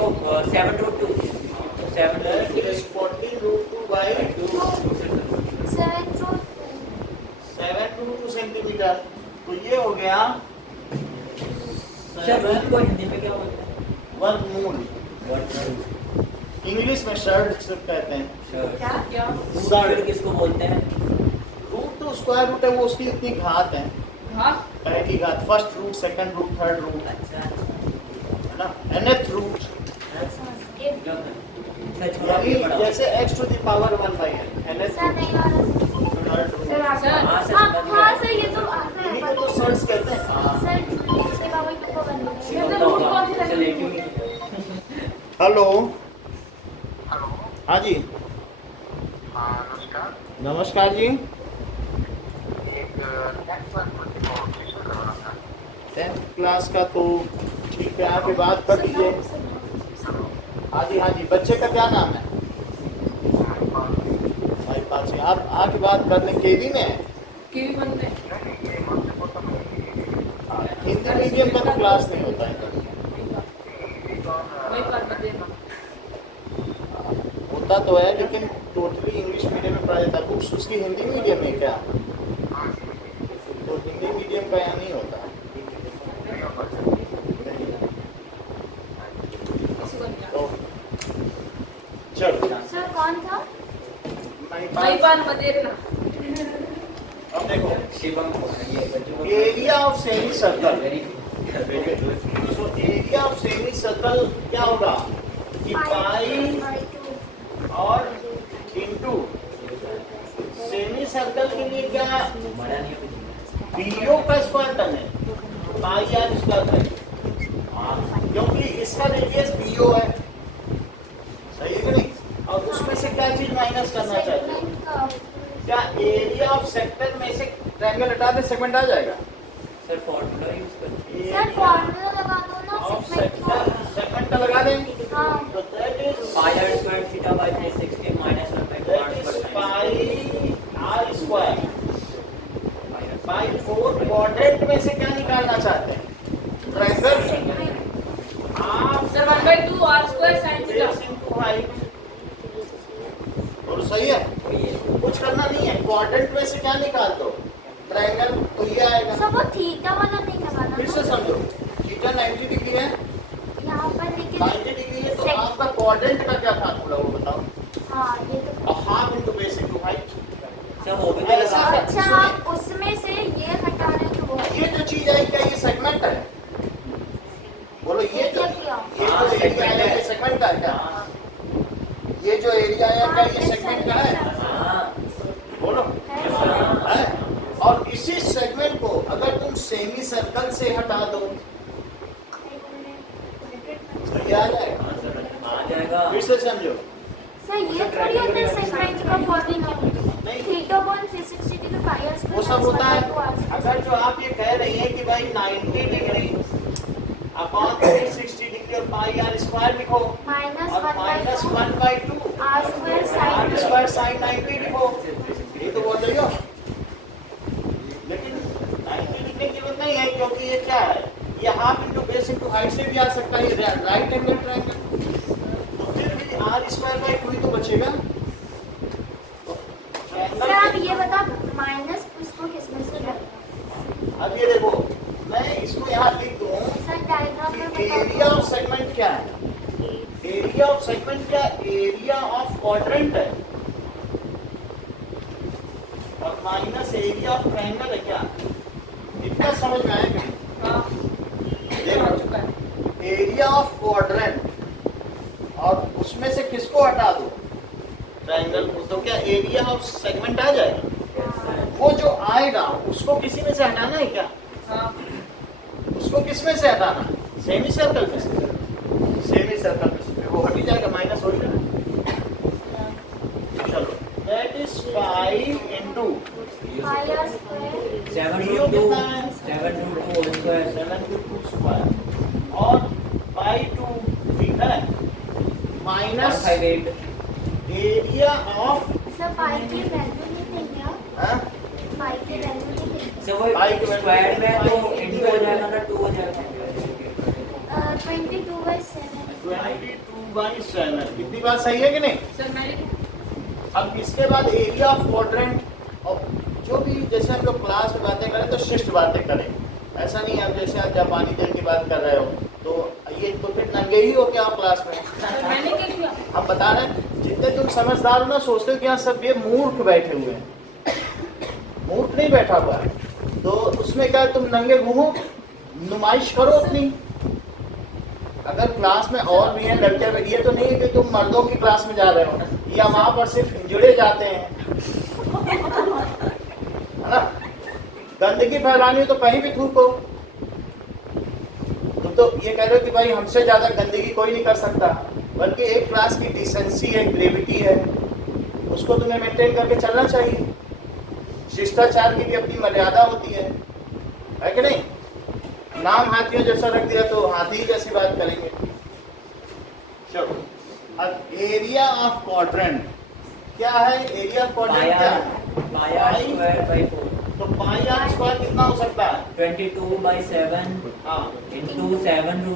7 root 2। तो 7 That is 14 root 2 by 2, 7 root 7 to 2 centimetre. तो ये हो गया सर रूट को हिंदी में क्या बोलते हैं? वर्गमूल। इंग्लिश में शर्ट कहते हैं। सर क्या क्या रूट फिर किसको बोलते हैं? रूट तो स्क्वायर रूट है, वो उसकी इतनी घात है, हाँ पहली घात, first root, second root, third root, अच्छा है ना, nth रूट। सर छोड़ा यानी भी पड़ा। जैसे x to the power 1 by n, nth sir नहीं वाला थर्ड रूट। सर हाँ सर हाँ समझ हाँ गया। सर ये तो आता है इन्हीं को तो सर्च कहते हैं। हाँ सर इसके बाबा टू को बन गया सर रूट कौन सी चलिए लगी? क्यों हेलो, हेलो, हाँ जी, हाँ नमस्कार। नमस्कार जी। एक टेंथ क्लास बच्चे को ट्यूशन करवाना था। 10th क्लास का तो ठीक है, आप बात कर लीजिए। हाँ जी, बच्चे का क्या नाम है? भाई पास से आप आके बात कर लें। केवी में है? कीवी बन में हाँ, हिंदी मीडियम का तो क्लास नहीं होता है। वही बात बता देना। होता तो है लेकिन टोटली इंग्लिश मीडियम में पढ़ाया जाता है। बुक्स उसकी हिंदी मीडियम में क्या? तो हिंदी मीडियम का यहाँ नहीं होता। इसी बन गया। तो चलो, सर कौन था वही बात बता देना। अब देखो, शिवम ये बच्चों को area of semi circle. Very तो एरिया ऑफ सेमी सर्कल क्या होगा कि पाई और इंटू सेमी सर्कल के लिए क्या मरा नहीं है। बीओ का स्क्वायर टर्म है, पाई आर स्क्वायर है, क्योंकि इसका रेडियस बीओ है, सही है कि नहीं? और उसमें से क्या चीज माइनस करना चाहिए? क्या एरिया ऑफ सेक्टर में से ट्रायंगल हटा दे, सेगमेंट आ जाएगा? सर फॉर्मूला यूज कर। सर फॉर्मूला लगा दो ना ऑफ सेगमेंट सेक्टर, सेगमेंट का लगा दें हाँ तो pi r square theta by 360 minus 1 by 2 r That is square pi r square by 4 quadrant में से क्या निकालना चाहते हैं? Triangle half sir 1/2 r square sin theta. Base into height. और सही है, कुछ करना नहीं है, क्वाड्रेंट में से क्या निकाल दो? ट्रायंगल, तो ये आएगा। सब वो थीटा वाला नहीं लगाना फिर से समझो, थीटा 90 डिग्री है, यहाँ पर लेकिन 90 डिग्री है, तो आपका क्वाड्रेंट का क्या फार्मूला वो बताओ? हाँ ये तो half into base into height. सब हो भी तो ऐसा लगा है। अच्छा आप उसमें से ये हटा रहे तो वो ये जो चीज है क्या ये सेगमेंट है? बोलो ये जो एरिया है ये सेगमेंट का है क्या? ये जो एरिया है क्या ये सेगमेंट का है? हां बोलो है। और इसी सेगमेंट को अगर तुम सेमी सर्कल से हटा दो तो ये आ जाएगा। आ जाएगा। फिर से समझो, सर ये थोड़ी होता है सेगमेंट का फॉर्मूला नहीं थीटा बॉन 360 डिग्री पाई r वो सब होता है। स्क्वायर अगर जो आप ये कह रही हैं कि भाई 90 डिग्री अपॉन 360 डिग्री और पाई आर स्क्वायर लिखो माइनस और minus 1/2 r square r sine square sine 90 लिखो। ये तो बोल रही हो, लेकिन 90 लिखने की जरूरत नहीं है क्योंकि ये क्या है, ये half into base into height से भी आ सकता है, राइट एंगल ट्रायंगल, तो फिर भी आर स्क्वायर बाई 2 ही तो बचेगा। सर आप ये बता माइनस उसको किसमें से करना अब ये देखो, मैं इसको यहाँ लिख दूँ, सर डायग्राम में एरिया ऑफ सेगमेंट क्या है? एरिया ऑफ सेगमेंट क्या? एरिया ऑफ क्वाड्रेंट है और माइनस एरिया ऑफ ट्रायंगल है क्या? इतना समझ में आएगा? हाँ देखो, चुका है. एरिया ऑफ क्वाड्रेंट और उसमें से किसको हटा दो? ट्रायंगल को, तो क्या एरिया ऑफ सेगमेंट आ जाएगा? वो जो आएगा उसको किसी में से हटाना है क्या? हाँ उसको किस में से हटाना? सेमी सर्कल में से। सेमी सर्कल में से वो हट ही जाएगा, माइनस हो जाएगा। चलो, that is 5 into pi r square 7√2 whole square 7/2 square और पाई 2 ठीक है minus 158 area of sir pi की वैल्यू नहीं देंगे आप पाई की वैल्यू नहीं देंगे से वो स्क्वायर में तो इनटू हो जाएगा ना 2 हो जाएगा 22/7 22/7। कितनी बात सही है कि नहीं? सर मैंने अब इसके बाद एरिया ऑफ क्वाड्रेंट, और जो भी जैसे हम लोग क्लास में बातें करें तो शिष्ट बातें करें, ऐसा नहीं है जैसे आप जापानी दिल की बात कर रहे हो तो ये तो फिर नंगे ही हो क्या आप क्लास में? सर मैंने क्या किया? हम बता रहे हैं, जितने तुम समझदार हो ना सोचते हो कि यहाँ सब ये मूर्ख बैठे हुए हैं, मूर्ख नहीं बैठा हुआ है, तो उसमें क्या तुम नंगे घूमो, नुमाइश करो अपनी। अगर क्लास में और भी हैं लड़के, ये तो नहीं है कि तुम मर्दों की क्लास में जा रहे हो या वहाँ पर सिर्फ इंजड़े जाते हैं, है ना? गंदगी फैलानी हो तो कहीं भी थूको। तुम तो ये कह रहे हो कि भाई हमसे ज्यादा गंदगी कोई नहीं कर सकता, बल्कि एक क्लास की डिसेंसी है, ग्रेविटी है, उसको तुम्हें मेंटेन करके चलना चाहिए। शिष्टाचार की भी अपनी मर्यादा होती है कि नहीं? नाम हाथियों जैसा रख दिया तो हाथी जैसी बात करेंगे। चलो, अब एरिया ऑफ क्वाड्रेंट क्या है? एरिया ऑफ क्वाड्रेंट क्या है? पाई r स्क्वायर बाय 4 तो पाई आर स्क्वायर कितना हो सकता है? 22/7 हाँ, इनटू 7√2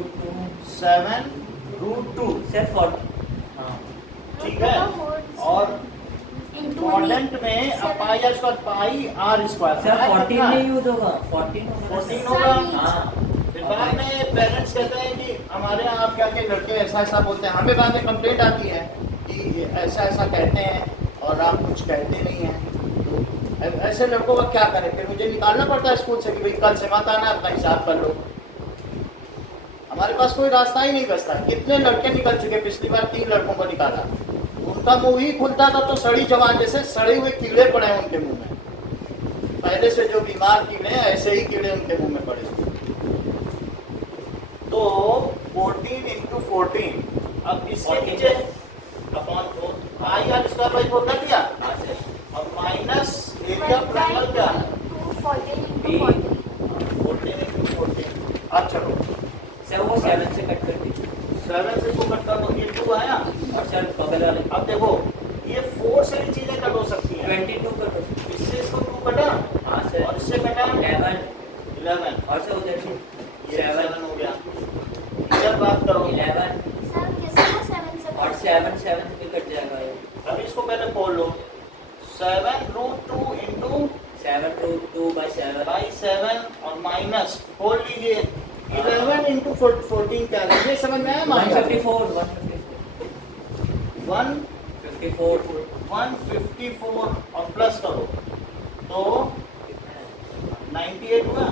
7√2 सर 40 हां ठीक है। और क्वाड्रेंट में अब pi r square pi r square sir 14 नहीं यूज होगा 14 14 होगा। हां फिर बाद में पेरेंट्स कहते हैं कि हमारे यहाँ आप क्या के लड़के ऐसा ऐसा बोलते हैं, हमें बाद में कंप्लेंट आती है कि ऐसा ऐसा कहते हैं और आप कुछ कहते नहीं हैं। तो ऐसे लड़कों का क्या करें? फिर मुझे निकालना पड़ता है स्कूल से कि भाई कल से मत आना, अपना हिसाब कर लो। हमारे पास कोई रास्ता ही नहीं बचता। कितने लड़के निकल चुके, पिछली बार 3 लड़कों को निकाला, उनका मुंह ही खुलता था तो सड़ी जवान जैसे सड़े हुए कीड़े पड़े हैं उनके मुंह में। पहले से जो बीमार कीड़े हैं ऐसे ही कीड़े उनके मुंह में पड़े। तो 14 इंटू 14, अब इसके नीचे upon 4 pi r square by 4 कर दिया और माइनस एरिया ऑफ ट्रायंगल क्या है? 14 इंटू 14 अब चलो सर वो 7 से कट कर दीजिए 7 से को कट कर दो, ये 2 आया चल बगल वाले अब देखो ये 4 से भी चीजें कट हो सकती हैं। 22 कर दो। इससे इसको 2 कटा हाँ सर। और इससे कटा 11 और से उधर ये 7 हो गया। इधर बात करो 11 सर किसका 7 से और 7 भी कट जाएगा ये। अभी इसको पहले खोल लो 7√2 इंटू 7√2/7 बाई 7 और माइनस खोल लीजिए 11 इंटू 14 क्या है ये समझ में आया माइनस 154 154 और प्लस करो तो 98 हुआ।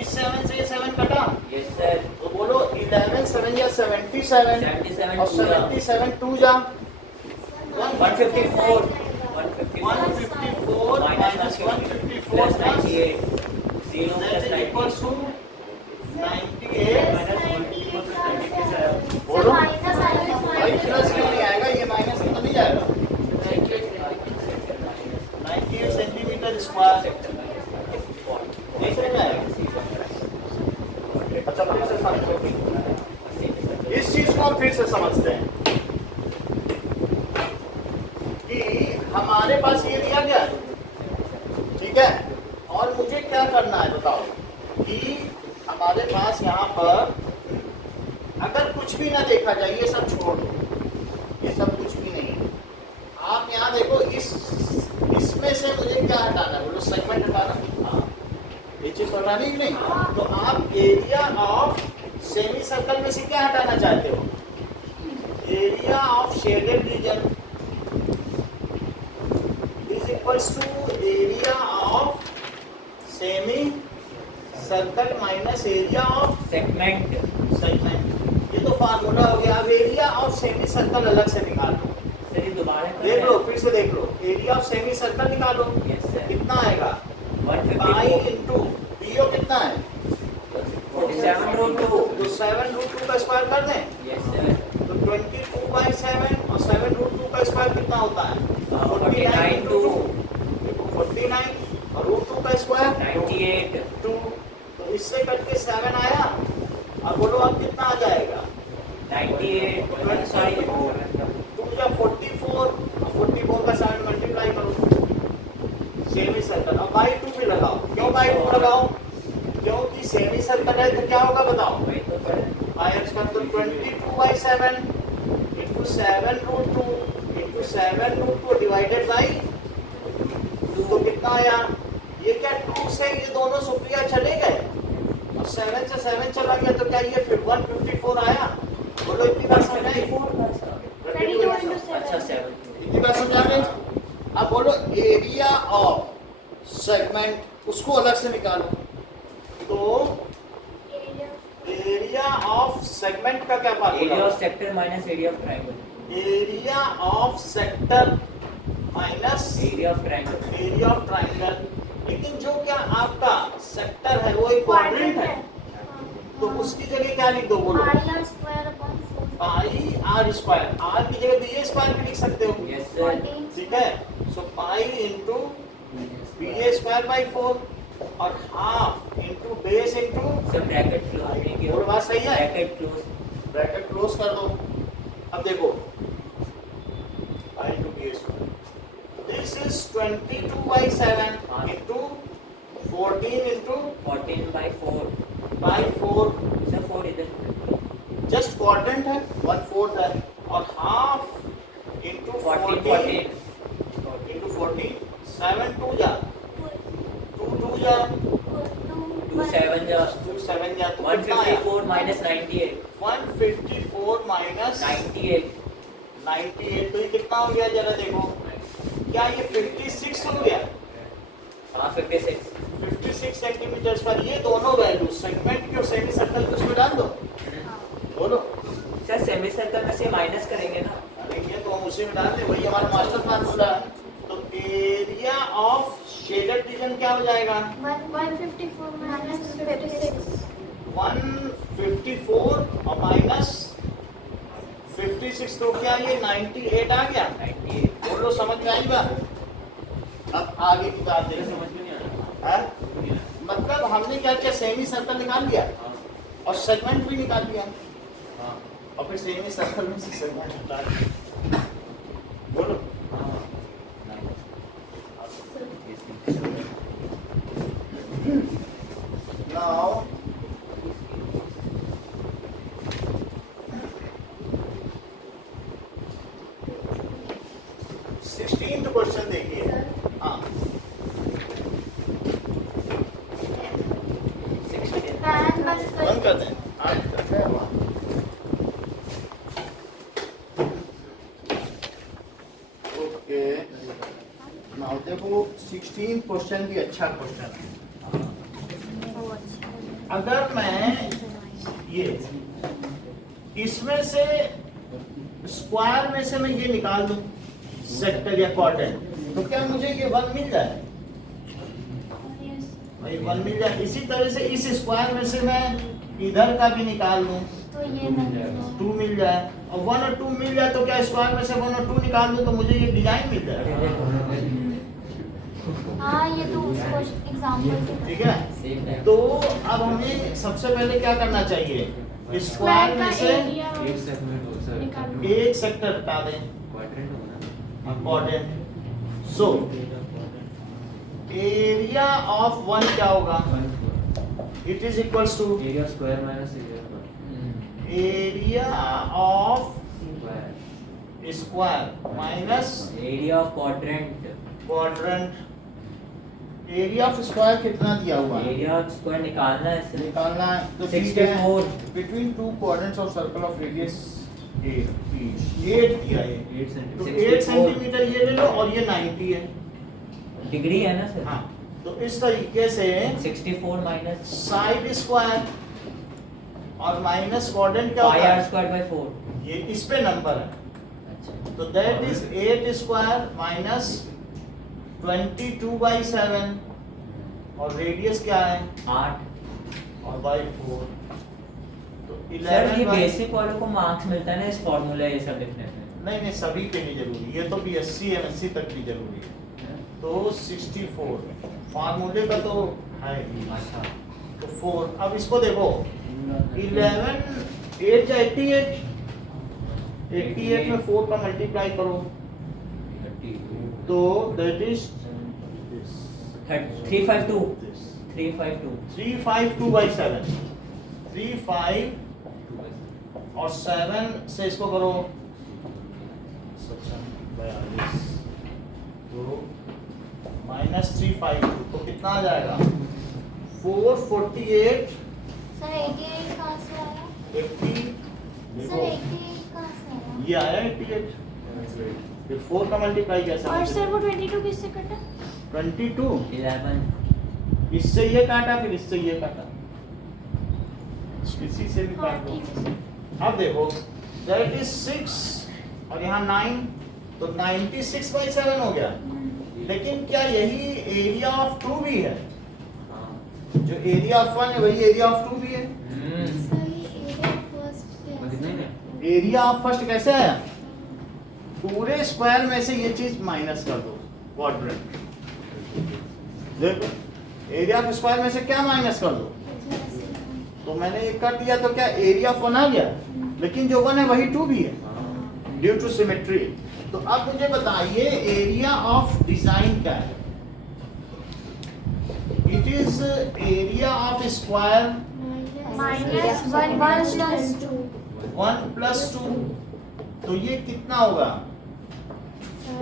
इस 7 से ये 7 कटा यस सर। तो बोलो 11 7 या 77 77 और 77 2 जा 154 154 minus 154 plus 98 0 that plus is equals 98 to 98 sir बोलो। माइनस आएगा भाई प्लस क्यों नहीं आएगा ये माइनस तो नहीं जाएगा 98 सेंटीमीटर स्क्वायर देख रहे हैं अच्छा फिर से समझो इस चीज को हम फिर से समझते हैं कि हमारे पास ये दिया गया है, ठीक है, और मुझे क्या करना है बताओ कि हमारे पास यहाँ पर अगर कुछ भी ना देखा जाए ये सब छोड़ दो, ये सब कुछ भी नहीं है। आप यहाँ देखो इसमें से मुझे क्या हटाना है, बोलो सेगमेंट हटाना। हाँ ये चीज हटानी कि नहीं? तो आप एरिया ऑफ सेमी सर्कल में से क्या हटाना चाहते हो? Area of shaded region is equals to area of semi circle minus area of segment. Segment. ये तो फार्मूला हो गया। अब एरिया ऑफ सेमी सर्कल अलग से निकालो। सर ये दोबारा देख लो फिर से देख लो एरिया ऑफ सेमी सर्कल निकालो। Yes sir. कितना आएगा? पाई 154 इंटू बीओ कितना है? 7√2 तो 7√2 का स्क्वायर कर दें यस सर। तो 22/7 और 7√2 का स्क्वायर कितना होता है? 49 2 49 और √2 का स्क्वायर 98 2। तो इससे कट के 7 आया। अब बोलो अब कितना आ जाएगा? 98 सॉरी 2 या 44 का 7 मल्टीप्लाई करो सेमी सर्कल। अब बाई 2 भी लगाओ। क्यों बाई 2 लगाओ? क्योंकि सेमी सर्कल है तो क्या होगा बताओ? वही तो सर। आयत का तो 22/7 इंटू 7√2 इंटू 7√2 डिवाइडेड बाई 2 तो कितना आया? ये क्या 2 से ये दोनों सुप्रिया चले गए और 7 से 7 चला गया तो क्या ये फिर 154 आया? बोलो इतनी बात समझ आई? 22 into 7 अच्छा 7 इतनी बात समझ आ गई? अब बोलो एरिया ऑफ सेगमेंट उसको अलग से निकालो। तो एरिया ऑफ सेगमेंट का क्या formula? Area of sector minus area of triangle. Area of sector minus area of triangle. Area of triangle. लेकिन जो क्या आपका सेक्टर है वो एक क्वाड्रेंट है तो उसकी जगह क्या लिख दो? बोलो pi square upon 4 pi r square. R की जगह बी ए स्क्वायर भी लिख सकते हो। Yes sir. ठीक है। So pi into B A square by 4 और half into base into sir bracket close नहीं किया। और बात सही है? Bracket close. ब्रैकेट क्लोज कर दो। अब देखो pi into B A square this is 22/7 into 14 into 14/4 by 4 sir 4 इधर जस्ट क्वाड्रेंट है 1/4 है और हाफ इंटू 14 इंटू 14 7 2 जा 2 2 जा 2 7 जा 2 7 जा तो कितना आया? 154 माइनस 98 154 माइनस 98 98 तो ये कितना हो गया जरा देखो। क्या ये 56 हो गया? हाँ 56 56 सेंटीमीटर पर। ये दोनों वैल्यू सेगमेंट की और सेमी सर्कल की उसमें डाल दो। बोलो सर सेमी सर्कल में से माइनस करेंगे ना। अरे ये तो हम उसी में डाल दे वही हमारा मास्टर फार्मूला है। तो एरिया ऑफ शेडेड रीजन क्या हो जाएगा? 154 minus 56 154 और माइनस 56 तो क्या ये 98 आ गया? 98 बोलो समझ में आई बात? अब आगे की बात देखो। समझ में नहीं आ रहा। है? मतलब हमने क्या किया? सेमी सर्कल निकाल लिया और सेगमेंट भी निकाल लिया और फिर सेमी सर्कल में से सेगमेंट हटा दिया। क्वेश्चन देखिए। हाँ फैन बंद बंद कर कर दें। हाँ, ओके नाउ देखो 16 क्वेश्चन भी अच्छा क्वेश्चन है। अगर मैं ये इसमें से स्क्वायर में से मैं ये निकाल दूं सेक्टर या क्वाड्रेंट, तो क्या मुझे ये 1 मिल जाए? भाई 1 मिल जाए। इसी तरह से इस स्क्वायर में से मैं इधर का भी निकाल दूं तो ये नहीं 2 मिल जाए, और 1 और 2 मिल जाए तो क्या स्क्वायर में से 1 और 2 निकाल दूं तो मुझे ये डिजाइन मिल जाए। हाँ ये तो उसको एग्जांपल ठीक है, तो अब हमें सबसे पहले क्या करना चाहिए? स्क्वायर में से एक सेक्टर हटा दें, क्वाड्रेंट। सो एरिया ऑफ 1 क्या होगा? It is equals to area square minus area of square minus area of quadrant. Quadrant. Area of square कितना दिया हुआ है? एरिया ऑफ स्क्वायर निकालना है सर। निकालना है तो 64 between two quadrants of circle of radius 8 दिया है। 8 तो सेंटीमीटर 8 सेंटीमीटर ये ले लो और ये 90 है। डिग्री है ना सर। हाँ, तो इस तरीके से 64 माइनस साइड स्क्वायर और माइनस क्वाड्रेंट क्या पाई होता आर है? Square by 4। ये इस पे नंबर है, अच्छा तो दैट इज 8 स्क्वायर माइनस 22/7 और रेडियस क्या है? 8। और बाई 4 तो सर 11 ये by- बेसिक वालों को मार्क्स मिलता है ना इस फार्मूला ये सब लिखने में। नहीं नहीं, सभी के लिए जरूरी, ये तो BSc MSc तक भी जरूरी है। तो 64 फार्मूले का तो है ही। अच्छा तो 4, अब इसको देखो 11 8 जा 88 88 में 4 का मल्टीप्लाई करो तो दैट इज 352 352 352/7 35 और 7 से इसको करो 42 तो माइनस 352 तो कितना आ जाएगा? 448 सर 88 कहाँ से आया? 80 सर देखो 88 कहाँ से आया? ये आया 88, फिर 4 का मल्टीप्लाई कैसे? और सर वो 22 किससे कटा? 22 11 इससे ये काटा फिर इससे ये काटा, इसी से भी हाँ काट दो। ठीक है सर। अब देखो दैट इज 6 और यहाँ 9 तो 96/7 हो गया। लेकिन क्या यही एरिया ऑफ 2 भी है? जो एरिया ऑफ 1 है वही एरिया ऑफ 2 भी है। सर ये एरिया फर्स्ट कैसे? एरिया ऑफ फर्स्ट कैसे आया? पूरे स्क्वायर में से ये चीज माइनस कर दो क्वाड्रेंट। देखो एरिया ऑफ स्क्वायर में से क्या माइनस कर दो? तो मैंने एक कर दिया तो क्या एरिया ऑफ 1 आ गया, लेकिन जो 1 है वही 2 भी है ड्यू टू सिमेट्री। तो अब मुझे बताइए एरिया ऑफ डिजाइन क्या है? It is area of square minus 1 plus 2 1 plus 2 तो ये कितना होगा?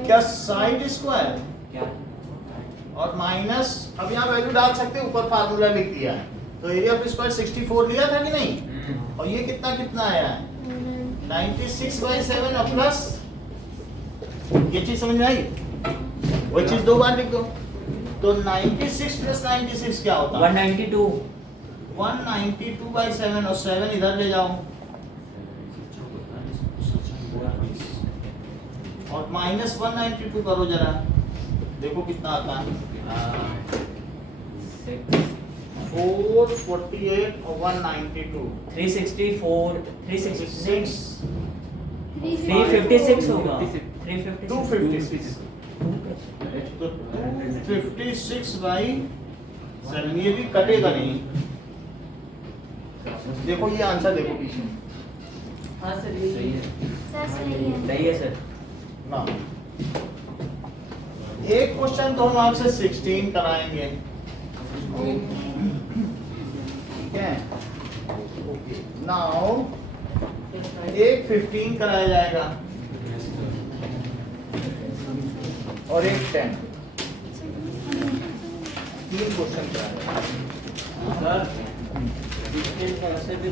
क्या साइड स्क्वायर क्या और माइनस, अब यहाँ वैल्यू डाल सकते हैं, ऊपर फार्मूला लिख दिया है। तो एरिया ऑफ स्क्वायर 64 दिया था कि नहीं? और ये कितना कितना आया है? 96/7 और प्लस ये चीज समझ में आई? वो चीज 2 बार लिख दो तो 96 प्लस 96 क्या होता है? 192 192/7 और 7 इधर ले जाओ और माइनस 192 करो जरा, देखो कितना आता है। 448 और 192 364 366 356 356 होगा 356 256 तो 256/7 ये भी कटेगा नहीं। देखो ये आंसर देखो पीछे हाँ सर सही है। सर सही है। सही है सर। ना। एक क्वेश्चन तो हम आपसे 16 कराएंगे, ठीक है? नाउ एक 15 कराया जाएगा। और एक 10। 3 क्वेश्चन क्या है? सर डिस्टेंस ऐसे भी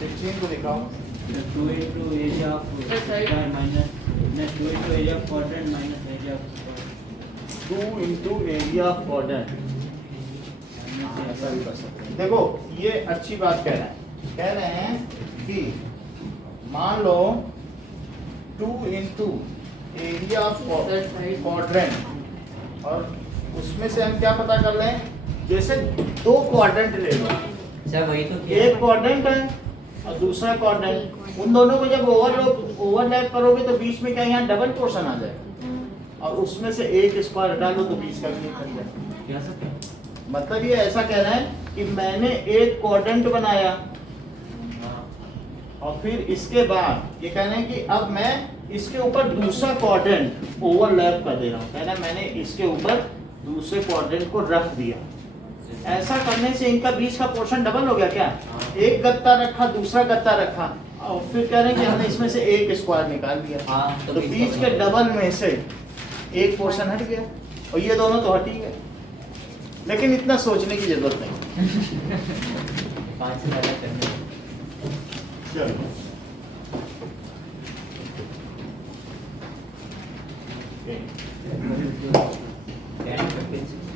16 को दिखाओ। 2 into area of square minus 2 into area of quadrant minus area of square 2 into area of quadrant. ऐसा भी कर सकते हैं। देखो ये अच्छी बात कह रहे हैं कि मान लो 2 into एरिया ऑफ क्वाड्रेंट, और उसमें से हम क्या पता कर लें, जैसे 2 क्वाड्रेंट ले लो, सर वही तो एक क्वाड्रेंट है और दूसरा क्वाड्रेंट, उन दोनों को जब ओवरलैप करोगे तो बीच में क्या यहाँ डबल पोर्शन आ जाएगा, और उसमें से एक स्क्वायर हटा लो तो बीच का भी निकल जाए। क्या सर? मतलब ये ऐसा कह रहा है कि मैंने एक क्वाड्रेंट बनाया और फिर इसके बाद ये कह रहे हैं कि अब मैं इसके ऊपर दूसरा क्वाड्रेंट ओवरलैप कर दे रहा हूँ। कह रहा है मैंने इसके ऊपर दूसरे क्वाड्रेंट को रख दिया। ऐसा करने से इनका बीच का पोर्शन डबल हो गया क्या? एक गत्ता रखा, दूसरा गत्ता रखा, और फिर कह रहे हैं कि हमने इसमें से एक स्क्वायर निकाल दिया। हाँ, तो बीच के डबल में से एक पोर्शन हट गया और ये दोनों तो हट ही गए। लेकिन इतना सोचने की जरूरत नहीं। 5 से ज़्यादा करना चलो है। 10 15 16